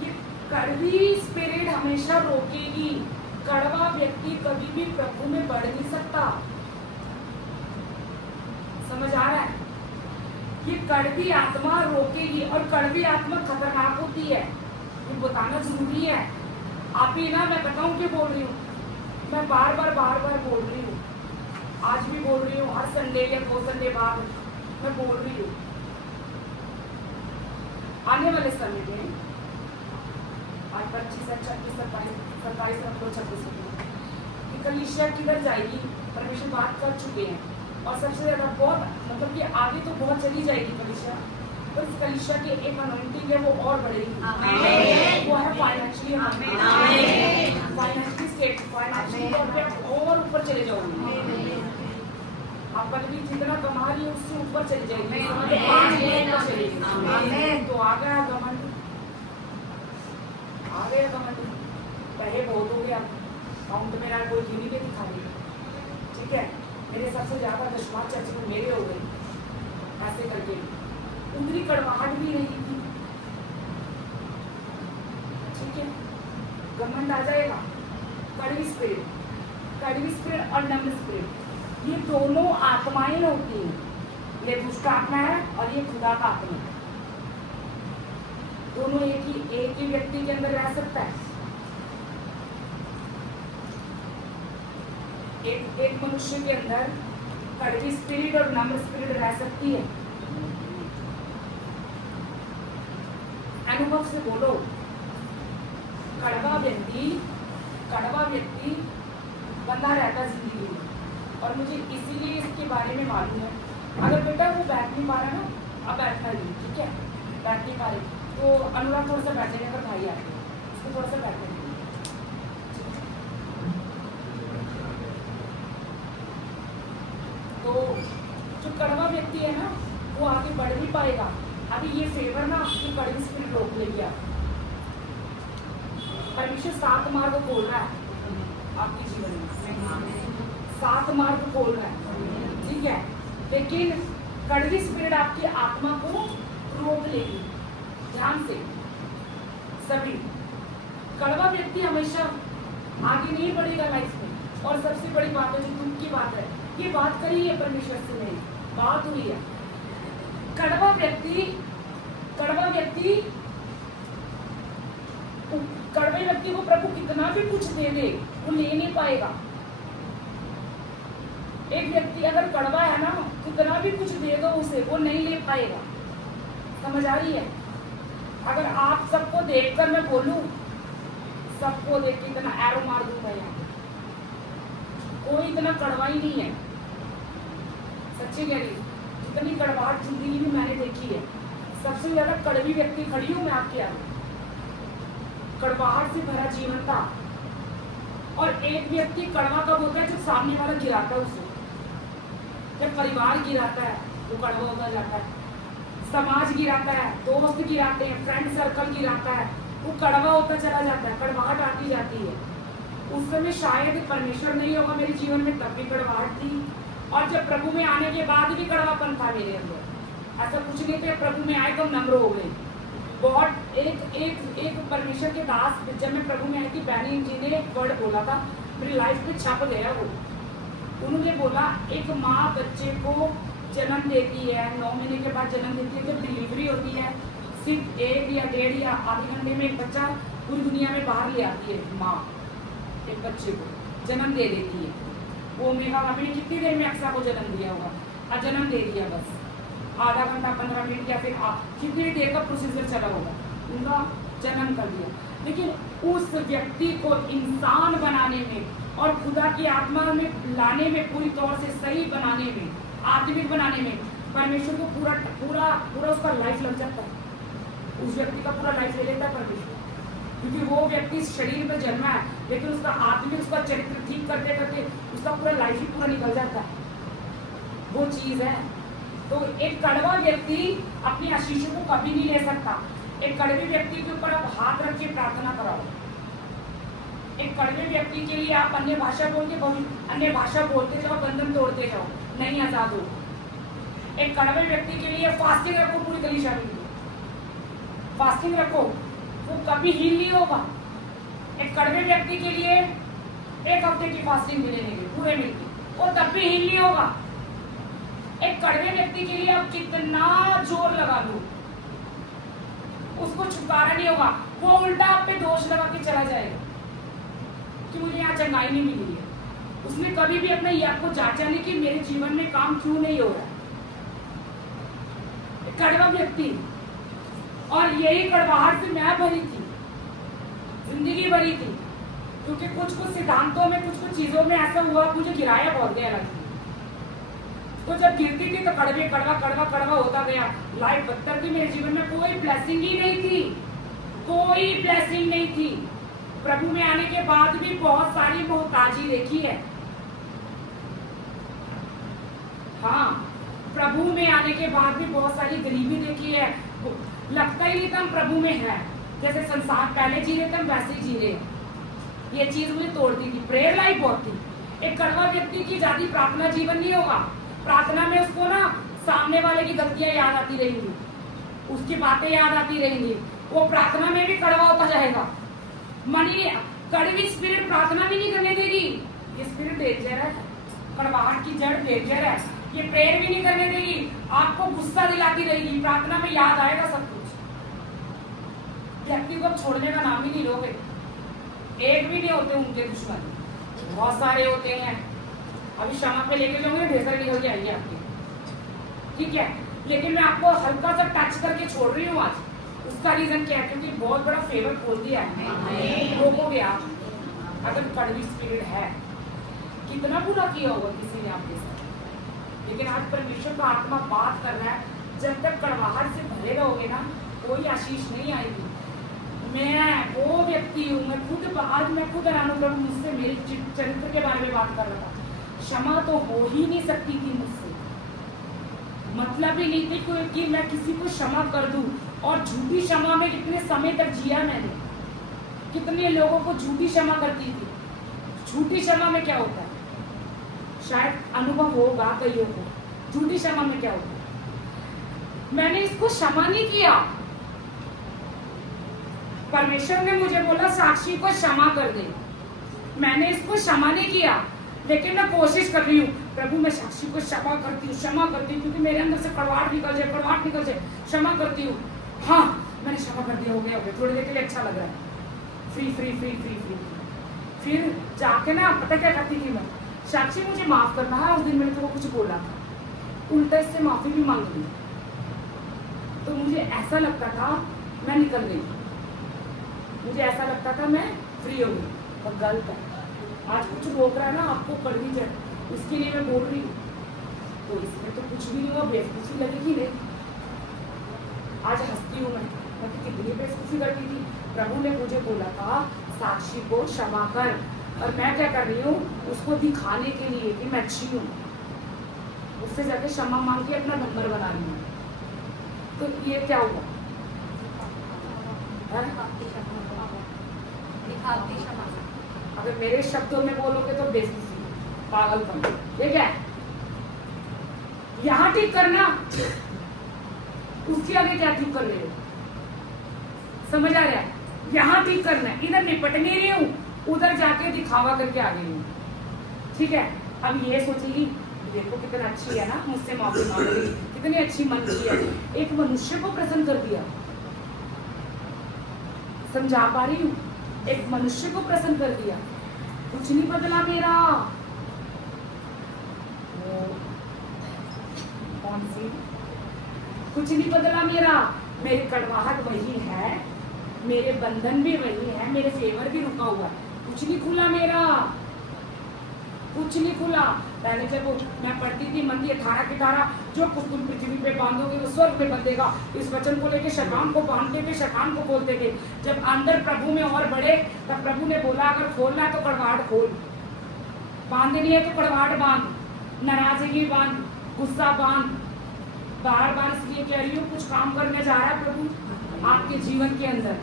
ये कड़वी स्पिरिट हमेशा रोकेगी। कड़वा व्यक्ति कभी भी प्रभु में बढ़ नहीं सकता। समझ आ रहा है? ये कड़वी आत्मा रोकेगी, और कड़वी आत्मा खतरनाक होती है, ये बताना जरूरी है। आप ही ना, मैं बताऊं क्यों बोल रही हूँ, मैं बार बार बोल रही हूँ, आज भी बोल रही हूँ, हर संडे या 2 संडे बाद मैं बोल रही हूँ। आने वाले समय में आज 25, 26, 27, 28, 26 कलीसिया किधर जाएगी, परमेश्वर बात कर चुके हैं। और सबसे ज्यादा बहुत मतलब कि आगे तो बहुत चली जाएगी कलीसिया, पर इस कलीसिया की एक अनॉइंटिंग है, वो और बढ़ेगी। वो है फाइनेंशियली, फाइनेंशियली स्टेट, फाइनेंशियली तौर पे आप और ऊपर चले जाओगे। आप कल भी जितना कमा रही है उससे ऊपर चली जाएगी, 5 ऊपर चलेगी। तो आ गया घमंड, आ गया घमंड, पहले बहुत हो गया, अकाउंट मेरा कोई गिनी भी दिखा रही, ठीक है, मेरे सबसे ज्यादा दशमार चर्च में मेरे हो गए, ऐसे करके उतनी कड़वाहट भी नहीं थी, ठीक है, घमंड आ जाएगा। कड़वी स्पिरिट और नम्र स्पिरिट, ये दोनों आत्माएं होती हैं। ये दुष्ट आत्मा है और ये खुदा का आत्मा है। दोनों एक ही व्यक्ति के अंदर रह सकता है। एक मनुष्य के अंदर कड़वी स्पिरिट और नम्र स्पिरिट रह सकती है। अनुभव से बोलो, कड़वा व्यक्ति बंधा रहता जिंदगी में, और मुझे इसीलिए इसके बारे में मालूम है। अगर बेटा वो बैठ नहीं पा रहा ना, अब बैठना नहीं, ठीक है, बैठ नहीं पा रहे तो अनुराग थोड़ा सा बैठेंगे, अगर भाई आते हैं इसको थोड़ा सा बैठने देंगे। तो जो कड़वा व्यक्ति है ना, वो आगे बढ़ नहीं पाएगा। अभी ये फेवर ना आपकी कड़वी स्पिरिट रोक लेगी। आप परमेश्वर 7 मार्ग खोल रहा है आपके जीवन में, 7 मार्ग खोल रहा है, ठीक है, लेकिन कड़वी स्पिरिट आपकी आत्मा को रोक लेगी। ध्यान से सभी, कड़वा व्यक्ति हमेशा आगे नहीं बढ़ेगा लाइफ में। और सबसे बड़ी बात है, जो दुख की बात है, ये बात करी है परमेश्वर से, नहीं बात हुई है। कड़वा व्यक्ति को प्रभु कितना भी कुछ दे दे, वो ले नहीं पाएगा। एक व्यक्ति अगर कड़वा है ना, कितना भी कुछ दे दो उसे, वो नहीं ले पाएगा। समझ आ रही है? अगर आप सबको देखकर मैं बोलूं, सबको देख के इतना एरो मार दूंगा, यहाँ कोई इतना कड़वा ही नहीं है। सच्ची कह रही, जितनी कड़वाहट जिंदगी में मैंने देखी है, सबसे ज्यादा कड़वी व्यक्ति खड़ी हूं मैं आपके आगे। कड़वाहट से भरा जीवन था। और एक व्यक्ति कड़वा कब होता है? जब सामने वाला गिराता है उसे, जब परिवार गिराता है वो कड़वा होता जाता है, समाज गिराता है, दोस्त गिराते हैं, फ्रेंड सर्कल गिराता है, वो कड़वा होता चला जाता है, कड़वाहट आती जाती है। उस समय शायद परमेश्वर नहीं होगा मेरे जीवन में, तब भी कड़वाहट थी। और जब प्रभु में आने के बाद भी कड़वापन था मेरे अंदर। ऐसा कुछ नहीं था प्रभु में आए तो नम्र हो गए। बहुत एक परमेश्वर के दास, जब मैं प्रभु में आई थी, बहनी जी ने एक वर्ड बोला था, मेरी लाइफ में छप गया वो। उन्होंने बोला एक माँ बच्चे को जन्म देती है, 9 महीने के बाद जन्म देती है, जब डिलीवरी होती है सिर्फ 1 या 1.5 या आधे घंटे में एक बच्चा पूरी दुनिया में बाहर ले आती है। माँ एक बच्चे को जन्म दे देती है। वो मेघा भाभी ने कितनी देर में अक्सा को जन्म दिया होगा, और जन्म दे दिया, बस आधा घंटा 15 मिनट या फिर कितनी देर का प्रोसीजर चला होगा, उनका जन्म कर दिया। लेकिन उस व्यक्ति को इंसान बनाने में और खुदा की आत्मा में लाने में, पूरी तौर से सही बनाने में, आत्मिक बनाने में परमेश्वर को पूरा पूरा पूरा उसका लाइफ लग जाता है। उस व्यक्ति का पूरा लाइफ ले लेता है परमेश्वर, क्योंकि वो व्यक्ति शरीर में जन्मा है, लेकिन उसका आत्मिक, उसका चरित्र ठीक करते करते उसका पूरा लाइफ ही पूरा निकल जाता है। वो चीज है। तो एक कड़वा व्यक्ति अपनी आशीषों को कभी नहीं ले सकता। एक कड़वे व्यक्ति के ऊपर आप हाथ रख के प्रार्थना कराओ। एक कड़वे व्यक्ति के लिए आप अन्य भाषा बोलते जाओ, बंधन तोड़ते जाओ, नहीं आजाद हो। एक कड़वे व्यक्ति के लिए फास्टिंग रखो, पूरी गली शामिल फास्टिंग रखो, वो कभी हील नहीं होगा। एक कड़वे व्यक्ति के लिए 1 हफ्ते की फास्टिंग मिलेगी पूरे मिलके, वो तब भी हील नहीं होगा। एक कड़वे व्यक्ति के लिए आप कितना जोर लगा लो, उसको छुटकारा नहीं होगा। वो उल्टा आप पे दोष लगा के चला जाएगा कि मुझे यहाँ चंगाई नहीं मिली है। उसने कभी भी अपने आप को जांचा नहीं कि मेरे जीवन में काम क्यों नहीं हो रहा है। कड़वा व्यक्ति, और यही कड़वाहट से मैं भरी थी, जिंदगी भरी थी, क्योंकि कुछ सिद्धांतों में, कुछ चीजों में ऐसा हुआ, मुझे गिराया बहुत गया लगा। तो जब गिरती थी तो कड़वा होता गया। लाइफ बदतर थी, मेरे जीवन में कोई ब्लेसिंग ही नहीं थी, कोई ब्लेसिंग नहीं थी। प्रभु में आने के बाद भी बहुत सारी मोहताजी देखी है। हाँ, प्रभु में आने के बाद भी बहुत सारी गरीबी देखी है। लगता ही नहीं था हम प्रभु में है, जैसे संसार पहले जी रहे थे हम वैसे ही जी रहे हैं। ये चीज मुझे तोड़ती थी। प्रेयर लाइफ बहुत थी। एक कड़वा व्यक्ति की ज्यादा प्रार्थना जीवन नहीं होगा। प्रार्थना में उसको ना सामने वाले की गलतियां याद आती रहेंगी, उसकी बातें याद आती रहेंगी, वो प्रार्थना में भी कड़वा होता जाएगा। मनी कड़वी स्पिरिट प्रार्थना भी नहीं करने देगी। ये स्पिरिट डेंजर है, कड़वाहट की जड़ डेंजर है। ये प्रेयर भी नहीं करने देगी, आपको गुस्सा दिलाती रहेगी। प्रार्थना में याद आएगा सब कुछ। व्यक्ति को छोड़ने का नाम ही नहीं लोगे। एक भी नहीं होते उनके दुश्मन, बहुत सारे होते हैं। अभी क्षमा पे लेके जाऊंगे, ढेर निकल के आएगी आपकी, ठीक है। लेकिन मैं आपको हल्का सा टच करके छोड़ रही हूँ आज। उसका रीजन क्या है? क्योंकि बहुत बड़ा फेवर खोल दिया है लोगों के आप। अगर कड़वी स्पिरिट है, कितना बुरा किया होगा किसी ने आपके साथ, लेकिन आज परमेश्वर का आत्मा बात कर रहा है। जब तक कड़वाहट से भरे रहोगे ना, कोई आशीष नहीं आएगी। मैं वो व्यक्ति हूँ, मैं खुद हैरान हूँ। मुझसे मेरे चरित्र के बारे में बात कर रहा था। क्षमा तो हो ही नहीं सकती थी मुझसे, मतलब ही नहीं थी कि मैं किसी को क्षमा कर दूं। और झूठी क्षमा में कितने समय तक जिया मैंने, कितने लोगों को झूठी क्षमा करती थी। झूठी क्षमा में क्या होता है, शायद अनुभव होगा कईयों को। झूठी क्षमा में क्या होता है, मैंने इसको क्षमा नहीं किया। परमेश्वर ने मुझे बोला साक्षी को क्षमा कर दे, मैंने इसको क्षमा नहीं किया। लेकिन मैं कोशिश कर रही हूँ, प्रभु मैं साक्षी को क्षमा करती हूँ, क्योंकि मेरे अंदर से कड़वाहट निकल जाए, क्षमा करती हूँ। हाँ, मैंने क्षमा कर दिया, हो गया, थोड़ी देर के लिए अच्छा लग रहा है, free free free free free. फिर जाके ना पता क्या करती थी मैं, साक्षी मुझे माफ करना है, उस दिन मैंने तुमको कुछ बोला था, उल्टा इससे माफी भी मांग ली। तो मुझे ऐसा लगता था मैं निकल गई, मुझे ऐसा लगता था मैं फ्री हो गई, और गलत है। आज कुछ रोक रहा है ना आपको कड़वी जड़, उसके लिए मैं बोल रही हूँ। तो इसमें तो कुछ भी नहीं हुआ, बेवकूफ़ी लगेगी नहीं। आज हंसती हूँ मैं तो कितनी बेवकूफ़ी करती थी। प्रभु ने मुझे बोला था साक्षी को क्षमा कर, और मैं क्या कर रही हूँ, उसको दिखाने के लिए कि मैं अच्छी हूँ, उससे जाके क्षमा मांग के अपना नंबर बना रही हूँ। तो ये क्या हुआ, अगर मेरे शब्दों में बोलोगे तो बेवकूफी, पागलपन, ठीक है। यहाँ ठीक करना, उसके आगे क्या ठीक कर रहे हो, समझ आ रहा है? यहाँ ठीक करना है, इधर निपट नहीं रही हूँ, उधर जाके दिखावा करके आ गई हूँ, ठीक है। अब ये सोचेगी देखो कितना अच्छी है ना, मुझसे माफी मांग रही, कितनी अच्छी मन की है, एक मनुष्य को प्रसन्न कर दिया। समझा पा रही हूँ? एक मनुष्य को प्रसन्न कर दिया, कुछ नहीं बदला मेरा। कौन सी? कुछ नहीं बदला मेरा, मेरी कड़वाहट वही है, मेरे बंधन भी वही है, मेरे फेवर भी रुका हुआ, कुछ नहीं खुला मेरा, कुछ नहीं खुला। पहले जब मैं पढ़ती थी मंदी 18 की 18, जो कुछ तुम पृथ्वी पे बांधोगे वो स्वर्ग में बंधेगा, इस वचन को लेके शैतान को बांधते थे, शैतान को बोलते थे। जब अंदर प्रभु में और बढ़े तब प्रभु ने बोला अगर खोलना है तो कड़वाहट खोल, बांधनी है तो कड़वाहट बांध, नाराजगी बांध, गुस्सा बांध। बार बार इसलिए कह रही हूँ, कुछ काम करने जा रहा है प्रभु आपके जीवन के अंदर,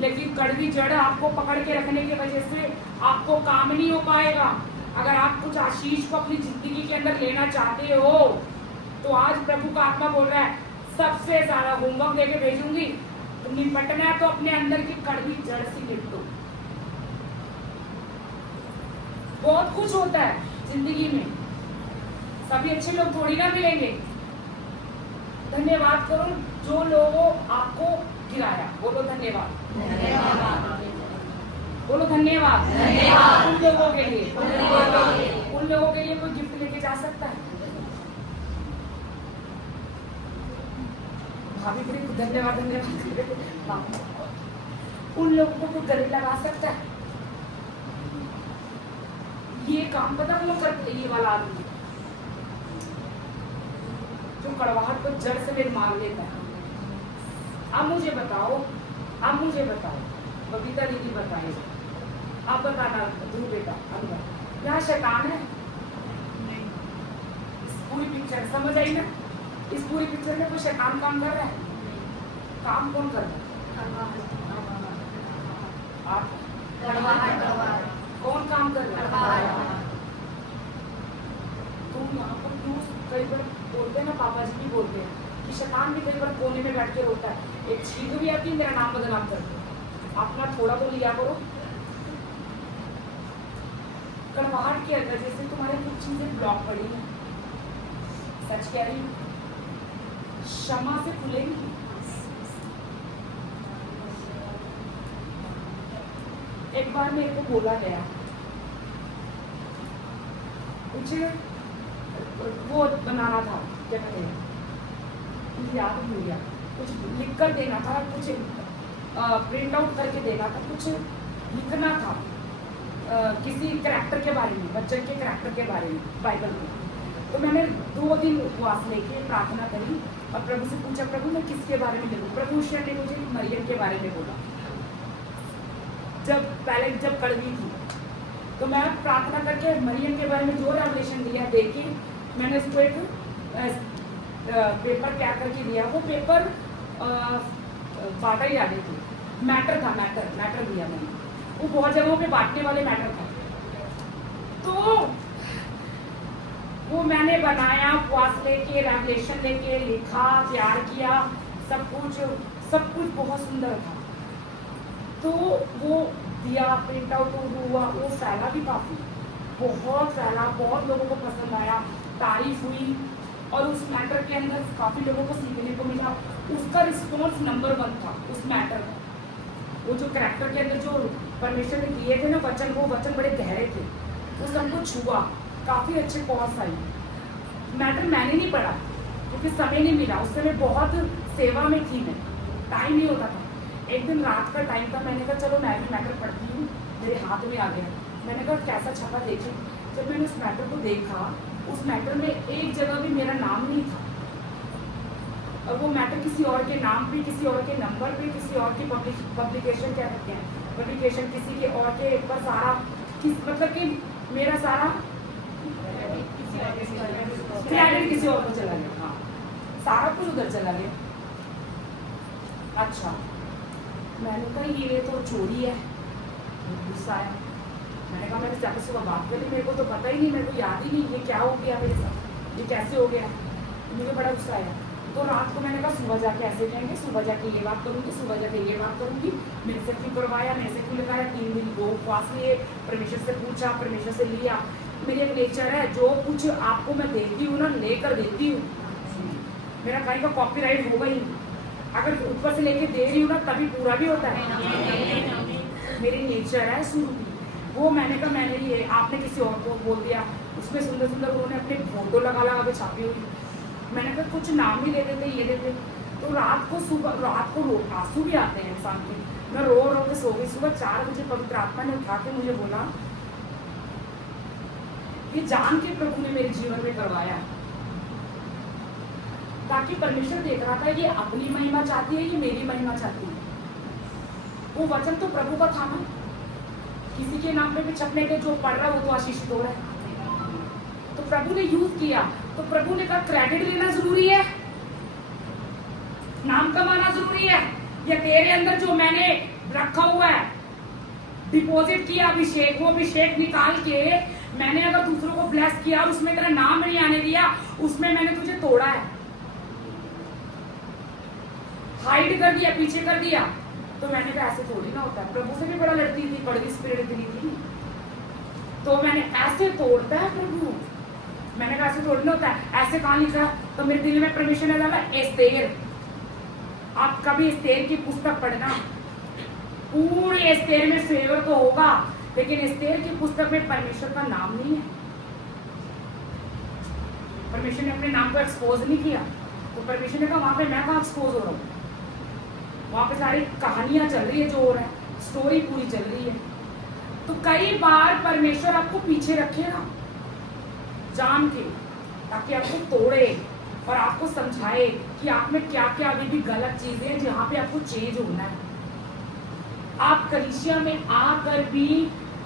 लेकिन कड़वी जड़ आपको पकड़ के रखने की वजह से आपको काम नहीं हो पाएगा। अगर आप कुछ आशीष को अपनी जिंदगी के अंदर लेना चाहते हो तो आज प्रभु का आत्मा बोल रहा है सबसे ज्यादा होमवर्क देके भेजूंगी, तो निपटना है तो अपने अंदर की कड़वी जड़ से निपटो। बहुत कुछ होता है जिंदगी में, सभी अच्छे लोग थोड़ी ना मिलेंगे। धन्यवाद करो जो लोगों आपको गिराया, बोलो धन्यवाद, बोलो धन्यवाद। उन लोगों के लिए, उन लोगों के लिए कोई गिफ्ट लेके जा सकता है? भाभी बड़ी धन्यवाद धन्यवाद। उन लोगों को कोई गले लगा सकता है? ये काम पता वो लोग करते, ये वाला आदमी जो कड़वाहट को जड़ से मेरे मार लेता है। अब मुझे बताओ, अब मुझे बताओ, बबीता दीदी बताएगा, आप बताना ध्रुव बेटा, अंदर यहाँ शैतान है? इस पूरी पिक्चर समझ आई ना? इस पूरी पिक्चर में कोई शैतान काम कर रहा है? काम कौन कर रहा है? आप कौन काम कर रहा है? तुम यहाँ पर क्यों कई बार बोलते हैं ना, पापा जी भी बोलते हैं कि शैतान भी कई बार कोने में बैठ के रोता है, एक छींक भी आती है मेरा नाम बदनाम करते हैं। अपना थोड़ा तो लिया करो। कड़वाहट की वजह से तुम्हारे कुछ चीजें ब्लॉक पड़ी हैं, सच कह रही हूँ, क्षमा से खुलेंगी। एक बार मेरे को बोला गया, मुझे वो बनाना था, क्या कहते हैं, मुझे याद नहीं हो गया, कुछ लिख कर देना था, कुछ प्रिंट आउट करके देना था, कुछ लिखना था किसी करैक्टर के बारे में, बच्चन के करैक्टर के बारे में बाइबल में। तो मैंने 2 दिन उपवास लेके प्रार्थना करी और प्रभु से पूछा, प्रभु मैं किसके बारे में लिखूं? प्रभु ईश्वर ने मुझे मरियम के बारे में बोला। जब कड़वी थी तो मैं प्रार्थना करके मरियम के बारे में जो रेवलेशन दिया देके मैंने उसको एक पेपर तैयार करके दिया। वो पेपर बांटा ही जाने थी, मैटर था, मैटर दिया मैंने, वो बहुत जगहों पे बांटने वाले मैटर था। तो वो मैंने बनाया, उपवास लेके, रेवलेशन लेके, लिखा, तैयार किया, सब कुछ बहुत सुंदर था। तो वो दिया, प्रिंट आउट हुआ, वो फैला भी काफी, बहुत फैला, बहुत लोगों को पसंद आया, तारीफ हुई और उस मैटर के अंदर काफी लोगों को सीखने को मिला। उसका रिस्पॉन्स नंबर 1 था उस मैटर का। वो जो करैक्टर के अंदर जो परमेश्वर ने दिए थे ना वचन, वो वचन बड़े गहरे थे, वो सबको छुआ, काफी अच्छे कॉल्स आई। मैटर मैंने नहीं पढ़ा क्योंकि समय नहीं मिला, उस समय बहुत सेवा में थी मैं, टाइम नहीं होता था। एक दिन रात का टाइम था, मैंने कहा चलो मैं भी मैटर पढ़ती हूँ, मेरे हाथ में आ गया। मैंने कहा कैसा छपा देखें। जब मैंने उस मैटर को देखा, उस मैटर में एक जगह भी मेरा नाम नहीं था, और वो मैटर किसी और के नाम पे, किसी और के नंबर पे, किसी और की पब्लिकेशन क्या कहते हैं, पब्लिकेशन किसी के और के पर सारा मतलब कि मेरा सारा क्रेडिट किसी और को चला गया। हाँ, सारा कुछ उधर चला गया। अच्छा, मैंने कहा ये तो चोरी है, गुस्सा आया। मैंने कहा मैंने जाकर सुबह बात कर ली, मेरे को तो पता ही नहीं, मेरे को याद ही नहीं ये क्या हो गया मेरे साथ, ये कैसे हो गया। मुझे बड़ा गुस्सा आया। तो रात को मैंने कहा सुबह जाके ऐसे जाएंगे, सुबह जाके ये बात करूँगी, सुबह जाके ये बात करूँगी। मेरे से क्यों करवाया, मेरे से क्यों लगाया। 3 दिन वो उपवास लिए, परमेश्वर से पूछा, परमेश्वर से लिया। मेरी एक नेचर है, जो कुछ आपको मैं देती हूँ ना, लेकर देती हूँ। मेरा कहीं का कॉपीराइट होगा ही नहीं। अगर ऊपर से लेके दे रही हूँ ना, तभी पूरा भी होता है। मेरी नेचर है शुरू की। वो मैंने कहा मैंने ये आपने किसी और को बोल दिया, उसमें सुंदर सुंदर उन्होंने अपने फोटो लगा लगा के छापी हुई। मैंने कहा कुछ नाम भी दे देते, ये देते। तो रात को आंसू भी आते हैं इंसान के। मैं रो रो के सो गई। सुबह 4 बजे पवित्र आत्मा ने उठा के मुझे बोला, ये जान के प्रभु ने मेरे जीवन में करवाया, ताकि परमेश्वर देख रहा था ये अपनी महिमा चाहती है, ये मेरी महिमा चाहती है। वो वचन तो प्रभु का था ना, किसी के नाम पे भी छपने के जो पढ़ रहा है वो तो आशीषित हो रहा है। तो प्रभु ने यूज किया, तो प्रभु ने कहा क्रेडिट लेना जरूरी है, नाम कमाना जरूरी है, या तेरे अंदर जो मैंने रखा हुआ है, डिपॉजिट किया अभिषेक, वो अभिषेक निकाल के मैंने अगर दूसरों को ब्लेस किया और उसमें तेरा नाम नहीं आने दिया, उसमें मैंने तुझे तोड़ा है, हाइड कर दिया, पीछे कर दिया। तो मैंने कहा ऐसे थोड़ी ना होता है। प्रभु से भी बड़ा लड़ती थी, कड़वी स्पिरिट इतनी थी। तो मैंने ऐसे तोड़ता है प्रभु, मैंने कहा ऐसे थोड़ी ना होता है। ऐसे कहाँ लिखा? तो मेरे दिल में परमेश्वर ने डाला एस्तेर। आप कभी एस्तेर की पुस्तक पढ़ना, पूरी एस्तेर में फेवर तो होगा, लेकिन एस्तेर की पुस्तक में परमेश्वर का नाम नहीं है। परमेश्वर ने अपने नाम को एक्सपोज नहीं किया। तो परमेश्वर ने कहा वहां पे मैं कहाँ एक्सपोज हो रहा हूँ, वहां पे सारी कहानियां चल रही है, जो हो रहा है, स्टोरी पूरी चल रही है। तो कई बार परमेश्वर आपको पीछे रखेगा जान के, ताकि आपको तोड़े और आपको समझाए कि आप में क्या क्या अभी भी गलत चीजें हैं, जहाँ पे आपको चेंज होना है। आप कलीसिया में आकर भी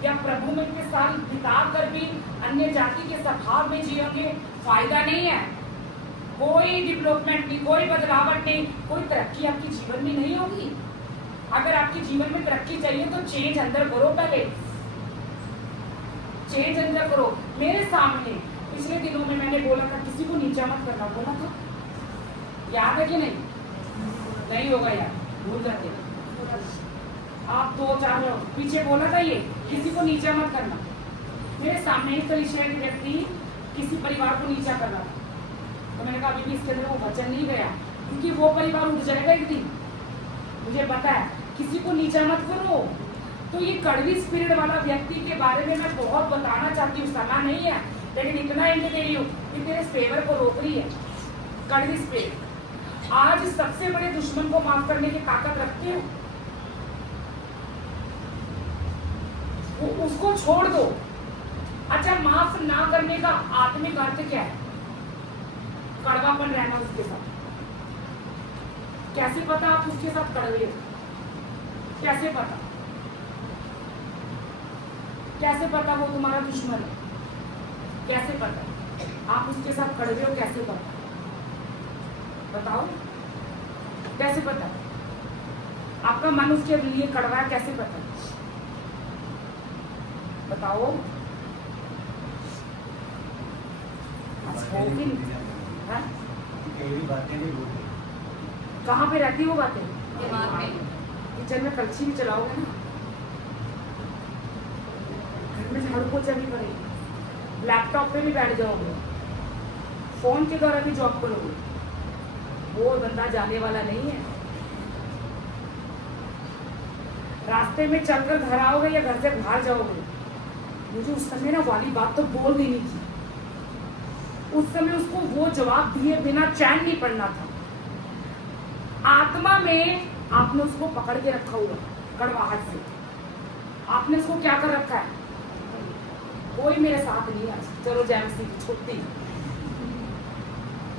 या प्रभु में के साथ बिताकर भी अन्य जाति के स्वभाव में जियोगे, फायदा नहीं है। कोई डेवलपमेंट नहीं, कोई बदलावट नहीं, कोई तरक्की आपके जीवन में नहीं होगी। अगर आपके जीवन में तरक्की चाहिए तो चेंज अंदर करो, पहले चेंज अंदर करो। मेरे सामने पिछले दिनों में मैंने बोला था किसी को नीचा मत करना, बोला था, याद है कि नहीं? नहीं होगा यार, भूल जाते आप। 2-4 पीछे बोला था ये, किसी को नीचा मत करना। मेरे सामने ही कलीसिया के व्यक्ति किसी परिवार को नीचा कर रहा था। तो मैंने कहा अभी भी इसके अंदर वो वचन नहीं गया, क्योंकि वो परिवार उठ जाएगा एक दिन। मुझे पता है किसी को नीचा मत करो। तो ये कड़वी स्पिरिट वाला व्यक्ति के बारे में मैं बहुत बताना चाहती हूँ, समय नहीं है, लेकिन इतना हिंट दे रही हूँ कि तेरे फेवर को रोक रही है कड़वी स्पिरिट। आज सबसे बड़े दुश्मन को माफ करने की ताकत रखते हो, वो उसको छोड़ दो। अच्छा, माफ ना करने का आत्मिक अर्थ क्या है? कड़वापन रहना उसके साथ। कैसे पता आप उसके साथ कड़वे हो? कैसे पता? कैसे पता वो तुम्हारा दुश्मन है? कैसे पता आप उसके साथ कड़वे हो? कैसे पता? बताओ, कैसे पता? आपका मन उसके लिए कड़वा है, कैसे पता? बताओ। कहाँ पे रहती वो बातें? किचन में कलछी भी चलाओगे ना, घर में झाड़ू पोछा भी करेगी, लैपटॉप पे भी बैठ जाओगे, फोन के द्वारा भी जॉब करोगे, वो बंदा जाने वाला नहीं है। रास्ते में चलकर घर आओगे या घर से बाहर जाओगे, मुझे उस समय ना वाली बात तो बोल देनी थी। उस समय उसको वो जवाब दिए बिना चैन नहीं पड़ना था। आत्मा में आपने उसको पकड़ के रखा हुआ कड़वाहट से। आपने उसको क्या कर रखा है? कोई मेरे साथ नहीं है। चलो जैमसी छुट्टी।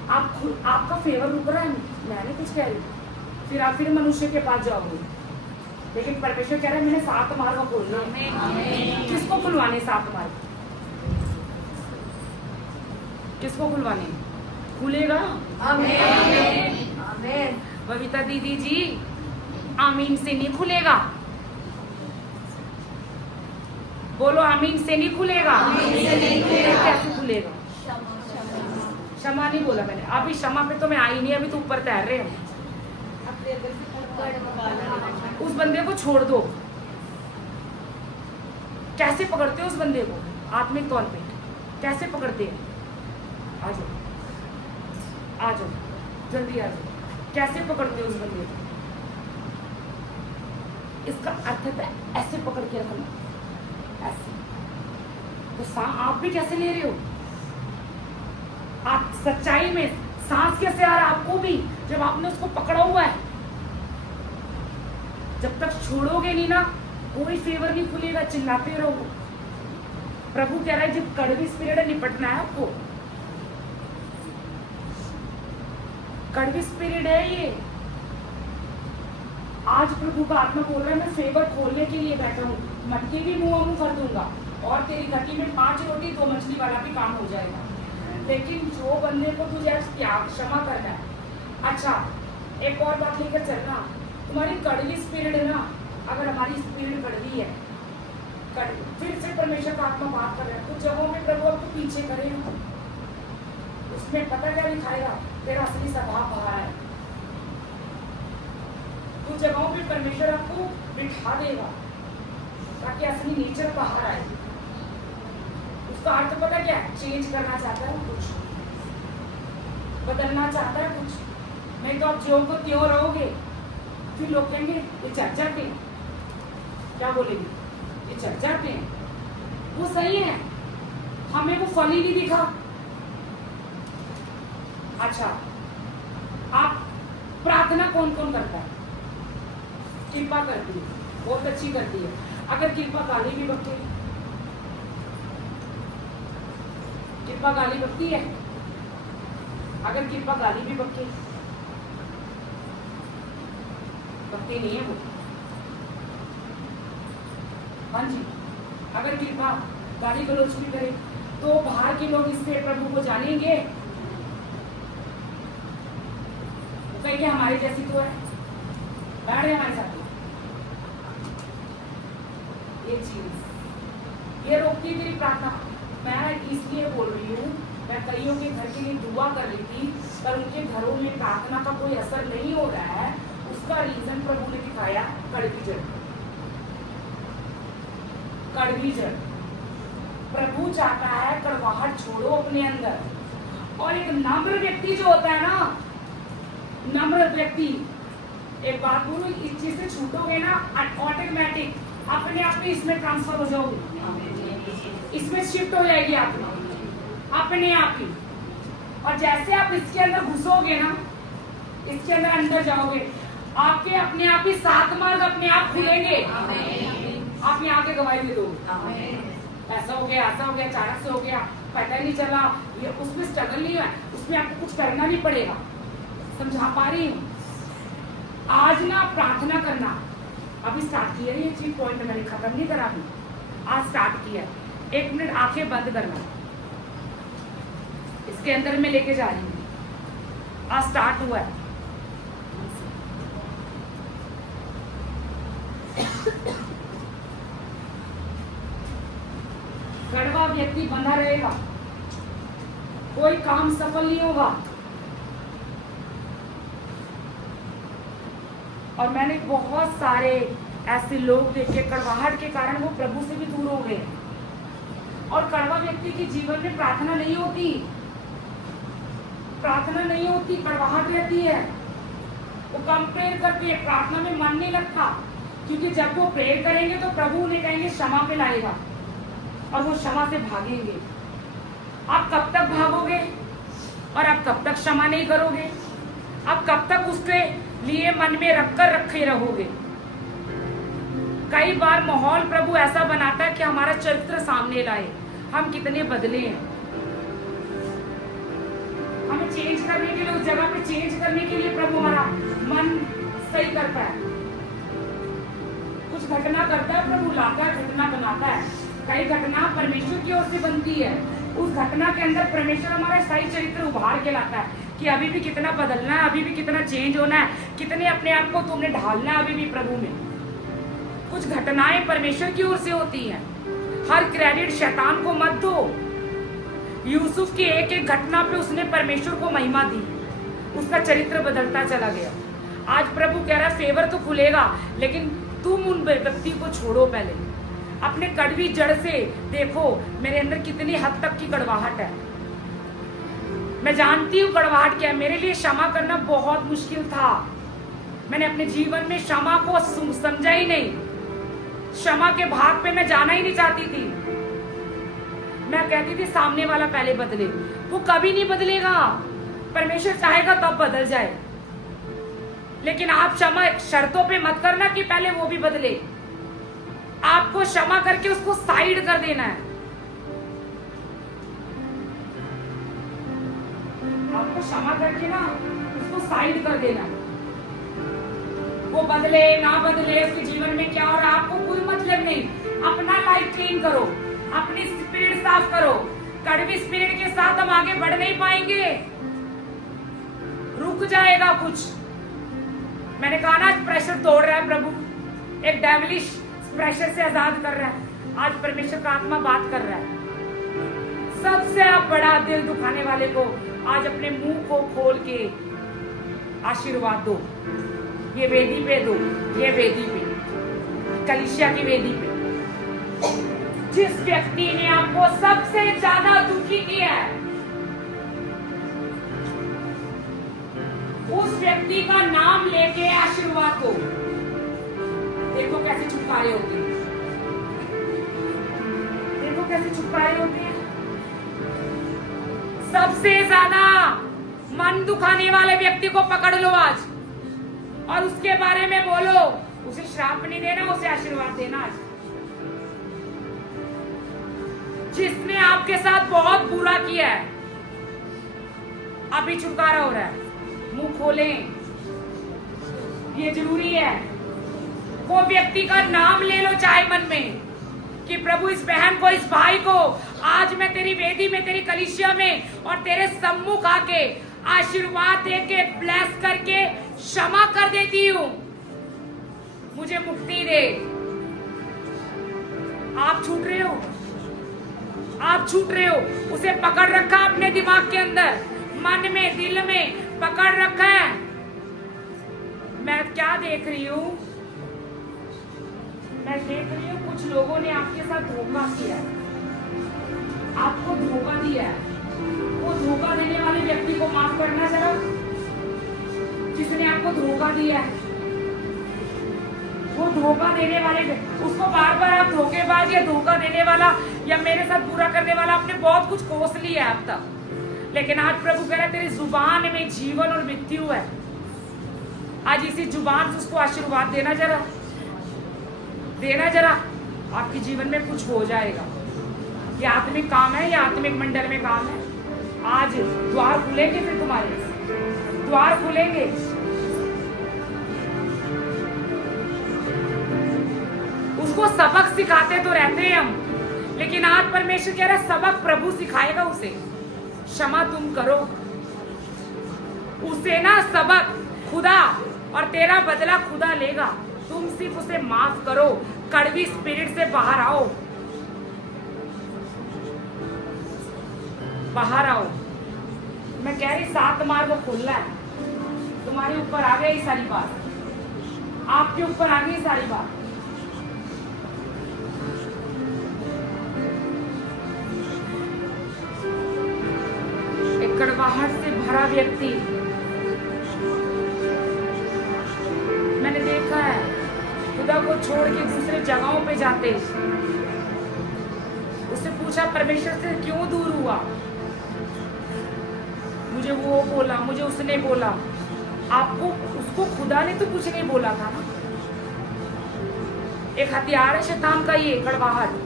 आपका फेवर रुक रहा है, मैंने कुछ कह रही, फिर मनुष्य के पास जाओगे, लेकिन परमेश्वर कह रहा है मैंने 7 मार्ग खोलना। किसको खुलवाने 7 मार्ग? किसको खुलवाने? खुलेगा? आमीन। बबीता दीदी जी, आमीन से नहीं खुलेगा। बोलो आमीन से नहीं खुलेगा। कैसे खुलेगा? क्षमा नहीं बोला मैंने, अभी क्षमा पे तो मैं आई नहीं, अभी तो ऊपर तैर रहे हैं। उस बंदे को छोड़ दो। कैसे पकड़ते हो उस बंदे को आत्मिक तौर पे? कैसे पकड़ते हैं? आ जाओ, आ जाओ, जल्दी आ जाओ। कैसे पकड़ते हो उस बंदे को? इसका अर्थ है ऐसे पकड़ के रखना, ऐसे। तो आप भी कैसे ले रहे हो? आप सच्चाई में सांस कैसे आ रहा है आपको भी, जब आपने उसको पकड़ा हुआ है? जब तक छोड़ोगे नहीं ना, कोई फेवर नहीं खुलेगा, चिल्लाते रहो। प्रभु कह रहा है जब कड़वी स्पिरिट है, निपटना है आपको। कड़वी स्पिरिट है ये। आज प्रभु का आत्मा बोल रहा है मैं फेवर खोलने के लिए बैठा हूँ, मटकी भी मुंह कर दूंगा और तेरी घटी में 5 रोटी 2 मछली वाला भी काम हो जाएगा। लेकिन जो बंदे को तुझे त्याग क्षमा करना है। अच्छा, एक और बात लेकर चलना, तुम्हारी कड़वी स्पिरिट है ना, अगर हमारी स्पिरिट कड़वी है, फिर से परमेश्वर का आत्मा बात कर रहा है, कुछ जगहों में प्रभु आपको पीछे करेगा, उसमें पता क्या दिखाएगा? तेरा असली स्वभाव बाहर है। कुछ जगहों पे परमेश्वर आपको बिठा देगा ताकि असली नेचर बाहर आए। उसका अर्थ पता क्या है? चेंज करना चाहता है कुछ, बदलना चाहता है कुछ। नहीं तो आप ज्यों को त्यों रहोगे, फिर लोग कहेंगे ये चढ़ जाते हैं। क्या बोलेंगे? ये चढ़ जाते हैं। वो सही है, हमें वो फल ही नहीं दिखा। अच्छा, आप प्रार्थना कौन कौन करता है? कृपा करती है, बहुत अच्छी करती है। अगर कृपा गाली भी बकती है, कृपा गाली बकती है, अगर कृपा गाली भी बकती नहीं है वो। हाँ जी, अगर कृपा गाली गलौज भी करे तो बाहर के लोग इससे प्रभु को जानेंगे, वो कहेंगे हमारे जैसी तो है, बैठ रहे हमारे साथ। ये चीज ये रोकती मेरी प्रार्थना। मैं इसलिए बोल रही हूँ, मैं कईयों के घर के लिए दुआ कर रही थी पर उनके घरों में प्रार्थना का कोई असर नहीं हो रहा है। उसका रीजन प्रभु ने दिखाया, कड़वी जड़। कड़वी जड़। प्रभु चाहता है कड़वाहट छोड़ो अपने अंदर, और एक नम्र व्यक्ति जो होता है ना, नम्र व्यक्ति, एक बात बोलो, इस चीज से छूटोगे ना ऑटोमेटिक अपने आप ही इसमें ट्रांसफर हो जाओगे, इसमें शिफ्ट हो जाएगी आत्मा अपने आप ही। और जैसे आप इसके अंदर घुसोगे ना, इसके अंदर जाओगे, आपके अपने आप ही 7 मार्ग अपने आप खुलेंगे। आप यहाँ के गवाही दे दोगे, ऐसा हो गया, ऐसा हो गया, अचानक से हो गया, पता ही नहीं चला। ये उसमें स्ट्रगल नहीं है, उसमें आपको कुछ करना भी पड़ेगा। समझा पा रही हूँ? आज ना प्रार्थना करना अभी स्टार्ट किया है, ये चीज पॉइंट मैंने खत्म नहीं करा, अभी आज स्टार्ट किया है। 1 मिनट आंखें बंद करना, इसके अंदर मैं लेके जा रही हूँ। आज स्टार्ट हुआ है। कड़वा व्यक्ति बंधा रहेगा, कोई काम सफल नहीं होगा। और मैंने बहुत सारे ऐसे लोग देखे कड़वाहट के कारण वो प्रभु से भी दूर हो गए। और कड़वा व्यक्ति के जीवन में प्रार्थना नहीं होती, प्रार्थना नहीं होती, कड़वाहट रहती है। वो कम प्रेयर करते हैं, प्रार्थना में मन नहीं लगता, क्योंकि जब वो प्रेयर करेंगे तो प्रभु उन्हें कहेंगे क्षमा पे लाएगा, और वो क्षमा से भागेंगे। आप कब तक भागोगे और आप कब तक क्षमा नहीं करोगे? आप कब तक उसके लिए मन में रखे रहोगे? कई बार माहौल प्रभु ऐसा बनाता है कि हमारा चरित्र सामने लाए, हम कितने बदले हैं। हमें चेंज करने के लिए, उस जगह पे चेंज करने के लिए प्रभु हमारा मन सही करता है, कुछ घटना करता है, प्रभु लाता है, घटना बनाता है। कई घटना परमेश्वर की ओर से बनती है, उस घटना के अंदर परमेश्वर हमारा सही चरित्र उभार के लाता है कि अभी भी कितना बदलना है, अभी भी कितना चेंज होना है, कितने अपने आप को तुमने ढालना है अभी भी प्रभु में। कुछ घटनाएं परमेश्वर की ओर से होती हैं, हर क्रेडिट शैतान को मत दो। यूसुफ की एक एक घटना पे उसने परमेश्वर को महिमा दी, उसका चरित्र बदलता चला गया। आज प्रभु कह रहा है फेवर तो खुलेगा, लेकिन तुम उन व्यक्ति को छोड़ो। पहले अपने कड़वी जड़ से देखो मेरे अंदर कितनी हद तक की कड़वाहट है। मैं जानती हूँ कड़वाहट क्या है। मेरे लिए क्षमा करना बहुत मुश्किल था। मैंने अपने जीवन में क्षमा को समझा ही नहीं। क्षमा के भाग पे मैं जाना ही नहीं चाहती थी। मैं कहती थी सामने वाला पहले बदले, वो कभी नहीं बदलेगा। परमेश्वर चाहेगा तब बदल जाए, लेकिन आप क्षमा शर्तों पे मत करना कि पहले वो भी बदले। आपको क्षमा करके उसको साइड कर देना है। आपको क्षमा करके ना उसको साइड कर देना है। वो बदले ना बदले, उसके जीवन में क्या हो रहा है आपको कोई मतलब नहीं। अपना लाइफ क्लीन करो, अपनी स्पिरिट साफ करो। कड़वी स्पिरिट के साथ हम आगे बढ़ नहीं पाएंगे, रुक जाएगा कुछ। मैंने कहा ना प्रेशर तोड़ रहा है प्रभु, एक डेविलिश प्रेशर से आजाद कर रहा है। आज परमेश्वर का आत्मा बात कर रहा है। सबसे बड़ा दिल दुखाने वाले को आज अपने मुंह को खोल के आशीर्वाद दो। ये वेदी पे दो, ये वेदी पे, कलीसिया की वेदी पे। जिस व्यक्ति ने आपको सबसे ज्यादा दुखी किया है, उस व्यक्ति का नाम लेके आशीर्वाद दो। देखो कैसे छुटकारे होते हैं, देखो कैसे छुटकारे होते हैं। सबसे ज्यादा मन दुखाने वाले व्यक्ति को पकड़ लो आज और उसके बारे में बोलो। उसे श्राप नहीं देना, उसे आशीर्वाद देना। आज जिसने आपके साथ बहुत बुरा किया है, अभी छुटकारा हो रहा है। मुंह खोलें, ये जरूरी है। वो व्यक्ति का नाम ले लो चाहे मन में कि प्रभु इस बहन को, इस भाई को आज मैं तेरी वेदी में, तेरी कलीसिया में और तेरे सम्मुख आके आशीर्वाद देके ब्लेस करके क्षमा कर देती हूँ। मुझे मुक्ति दे। आप छूट रहे हो, आप छूट रहे हो। उसे पकड़ रखा अपने दिमाग के अंदर, मन में, दिल में पकड़ रखा है। मैं क्या देख रही हूँ? मैं देख रही हूँ कुछ लोगों ने आपके साथ धोखा किया, आपको धोखा दिया है। वो धोखा देने वाले व्यक्ति को माफ करना जरा, जिसने आपको धोखा दिया है। वो धोखा देने वाले, उसको बार बार आप धोखेबाज या धोखा देने वाला या मेरे साथ बुरा करने वाला, आपने बहुत कुछ कोस लिया है अब तक। लेकिन आज प्रभु कह रहा है तेरी जुबान में जीवन और मृत्यु है। आज इसी जुबान से उसको आशीर्वाद देना जरा, देना जरा। आपके जीवन में कुछ हो जाएगा। ये आत्मिक काम है, ये आत्मिक मंडल में काम है। आज द्वार खुलेंगे, फिर तुम्हारे द्वार खुलेंगे। उसको सबक सिखाते तो रहते हैं हम, लेकिन आज परमेश्वर कह रहा है सबक प्रभु सिखाएगा उसे। क्षमा तुम करो, उसे ना सबक खुदा और तेरा बदला खुदा लेगा। तुम सिर्फ उसे माफ करो, कड़वी स्पिरिट से बाहर आओ, बाहर आओ। मैं कह रही 7 मार्ग खुलना है। तुम्हारे ऊपर आ गई सारी बात, आपके ऊपर आ गई सारी बात। एक कड़वाहट से भरा व्यक्ति मैंने देखा है, खुदा को छोड़ के दूसरे जगहों पे जाते। उससे पूछा परमेश्वर से क्यों दूर हुआ? मुझे वो बोला, मुझे उसने बोला। आपको उसको खुदा ने तो कुछ नहीं बोला था ना। एक हथियार है शैतान का ये कड़वाहट।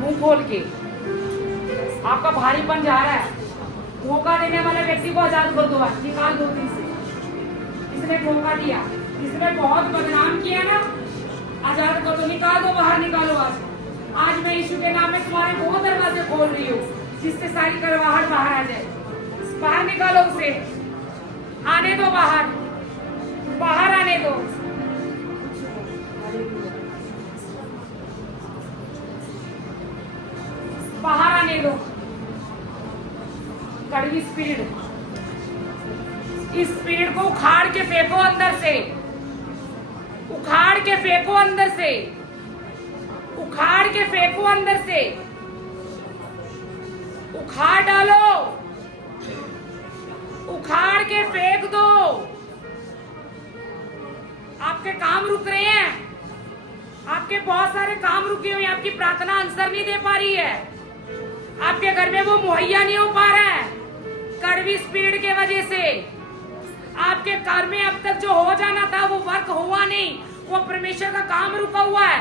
मुंह खोल के आपका भारीपन जा रहा है। धोखा देने वाले व्यक्ति को आजाद कर दो, आज निकाल दो दिल से। इसने धोखा दिया, इसने बहुत बदनाम किया ना, आजाद कर दो, निकाल दो, बाहर निकालो। आज मैं यीशु के नाम में तुम्हारे वो दरवाजे खोल रही हूँ जिससे सारी कड़वाहट बाहर आ जाए। बाहर निकालो उसे, आने दो बाहर, बाहर आने दो। बाहर आने दो। कड़वी स्पिरिट, इस स्पिरिट को उखाड़ के फेंको अंदर से, उखाड़ के फेंको अंदर से, उखाड़ के फेंको अंदर से, उखाड़ डालो, उखाड़ के फेंक दो। आपके काम रुक रहे हैं, आपके बहुत सारे काम रुके हुए हैं, आपकी प्रार्थना आंसर नहीं दे पा रही है, आपके घर में वो मुहैया नहीं हो पा रहा है कड़वी स्पिरिट के वजह से। आपके घर में अब तक जो हो जाना था वो वर्क हुआ नहीं, वो परमेश्वर का काम रुका हुआ है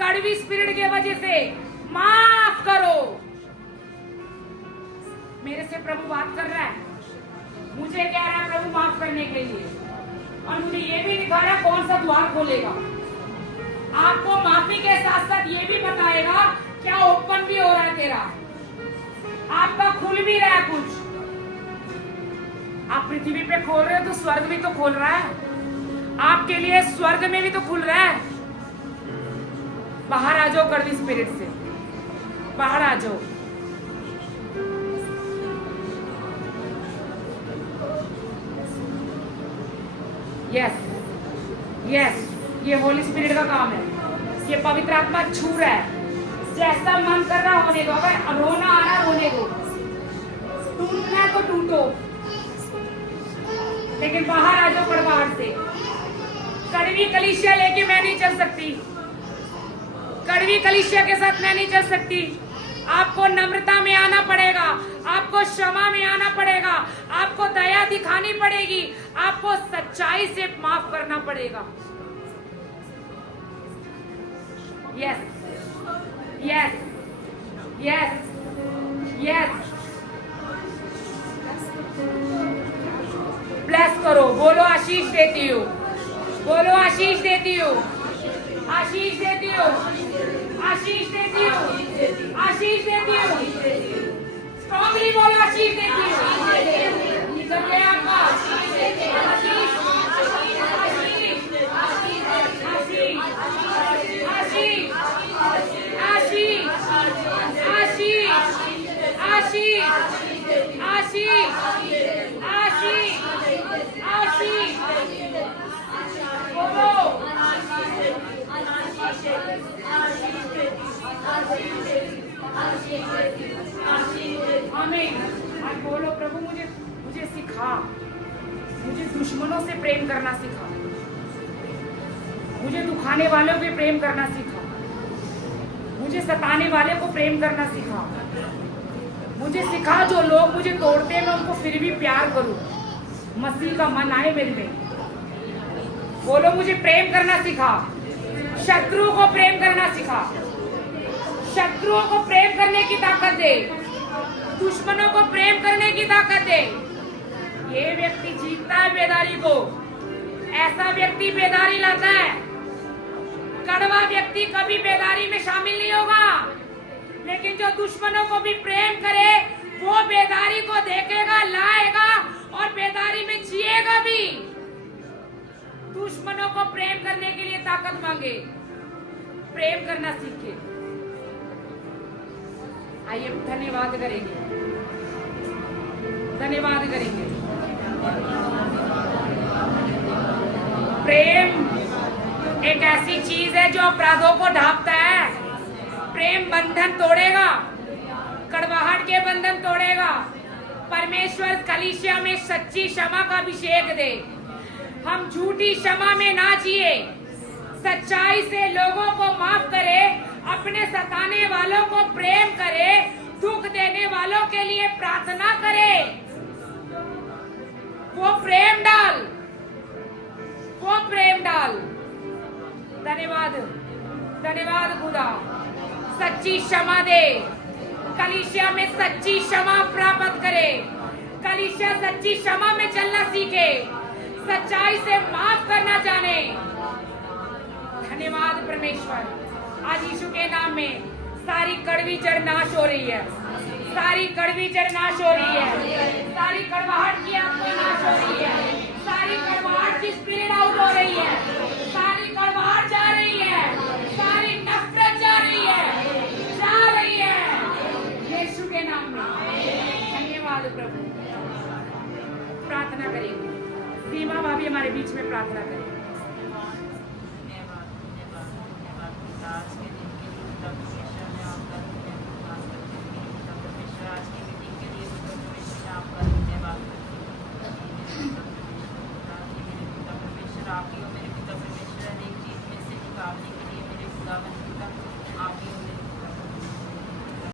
कड़वी स्पिरिट के वजह से। माफ करो। मेरे से प्रभु बात कर रहा है, मुझे कह रहा है प्रभु माफ करने के लिए, और मुझे ये भी दिखा रहा है कौन सा द्वार खोलेगा। आपको माफी के साथ साथ ये भी बताएगा क्या ओपन भी हो रहा है तेरा, आपका खुल भी रहा है कुछ। आप पृथ्वी पे खोल रहे हो तो स्वर्ग भी तो खोल रहा है, आपके लिए स्वर्ग में भी तो खुल रहा है। बाहर आ जाओ कड़वी स्पिरिट से, बाहर आ जाओ। यस यस, ये होली स्पिरिट का काम है, ये पवित्र आत्मा छू रहा है। जैसा मन कर रहा होने दो, अगर रोना आ रहा होने दो, टूटना है तो टूटो, लेकिन बाहर आ जाओ कड़वाहट से। कड़वी कलीसिया लेके मैं नहीं चल सकती, कड़वी कलीसिया के साथ मैं नहीं चल सकती। आपको नम्रता में आना पड़ेगा, आपको क्षमा में आना पड़ेगा, आपको दया दिखानी पड़ेगी, आपको सच्चाई से माफ करना पड़ेगा। Yes yes yes yes, bless करो, बोलो आशीष देती हूँ, बोलो आशीष देती हूँ, आशीष देती हूँ, आशीष देती हूँ, आशीष देती हूँ। स्ट्रॉन्गली बोलो आशीष देती हूँ। निकल गया आपका आशीष, आशीष, आशीष, आशीष, आशीष, आशीष, आशीष, आशीष, बोलो आमीन। आज बोलो प्रभु मुझे सिखा, मुझे दुश्मनों से प्रेम करना सिखा, मुझे दुखाने वालों पे प्रेम करना सिखा, मुझे सताने वाले को प्रेम करना सिखा, मुझे सिखा जो लोग मुझे तोड़ते हैं मैं उनको फिर भी प्यार करूं, मसीह का मन आए मेरे में। बोलो मुझे प्रेम करना सिखा, शत्रुओं को प्रेम करना सिखा, शत्रुओं को प्रेम करने की ताकत दे, दुश्मनों को प्रेम करने की ताकत दे। ये व्यक्ति जीतता है बेदारी को, ऐसा व्यक्ति बेदारी लाता है। कड़वा व्यक्ति कभी बेदारी में शामिल नहीं होगा, लेकिन जो दुश्मनों को भी प्रेम करे वो बेदारी को देखेगा, लाएगा और बेदारी में जिएगा भी। दुश्मनों को प्रेम करने के लिए ताकत मांगे, प्रेम करना सीखे। आइए धन्यवाद करेंगे, धन्यवाद करेंगे। प्रेम एक ऐसी चीज है जो अपराधों को ढांपता है। प्रेम बंधन तोड़ेगा, कड़वाहट के बंधन तोड़ेगा। परमेश्वर कलीसिया में सच्ची क्षमा का अभिषेक दे। हम झूठी क्षमा में ना जिए, सच्चाई से लोगों को माफ करे, अपने सताने वालों को प्रेम करे, दुख देने वालों के लिए प्रार्थना करे। वो प्रेम डाल, वो प्रेम डाल। धन्यवाद, धन्यवाद खुदा। सच्ची क्षमा दे, कलीसिया में सच्ची क्षमा प्राप्त करे, कलीसिया सच्ची क्षमा में चलना सीखे, सच्चाई से माफ करना जाने। धन्यवाद परमेश्वर। आज यीशु के नाम में सारी कड़वी जड़ नाश हो रही है, सारी कड़वी जड़ नाश हो रही है, सारी कड़वाहट की आत्मा नाश हो रही है, सारी कड़वाहट की स्पिरिट आउट हो रही है, सारी कड़वाहट जा रही है, सारी नफरत जा रही है यीशु के नाम में। धन्यवाद प्रभु। प्रार्थना करेंगे, सीमा भाभी हमारे बीच में प्रार्थना करेंगे। आपकी और मेरे पिता परमेश्वर एक चीज में से निकालने के लिए मेरे खुदावन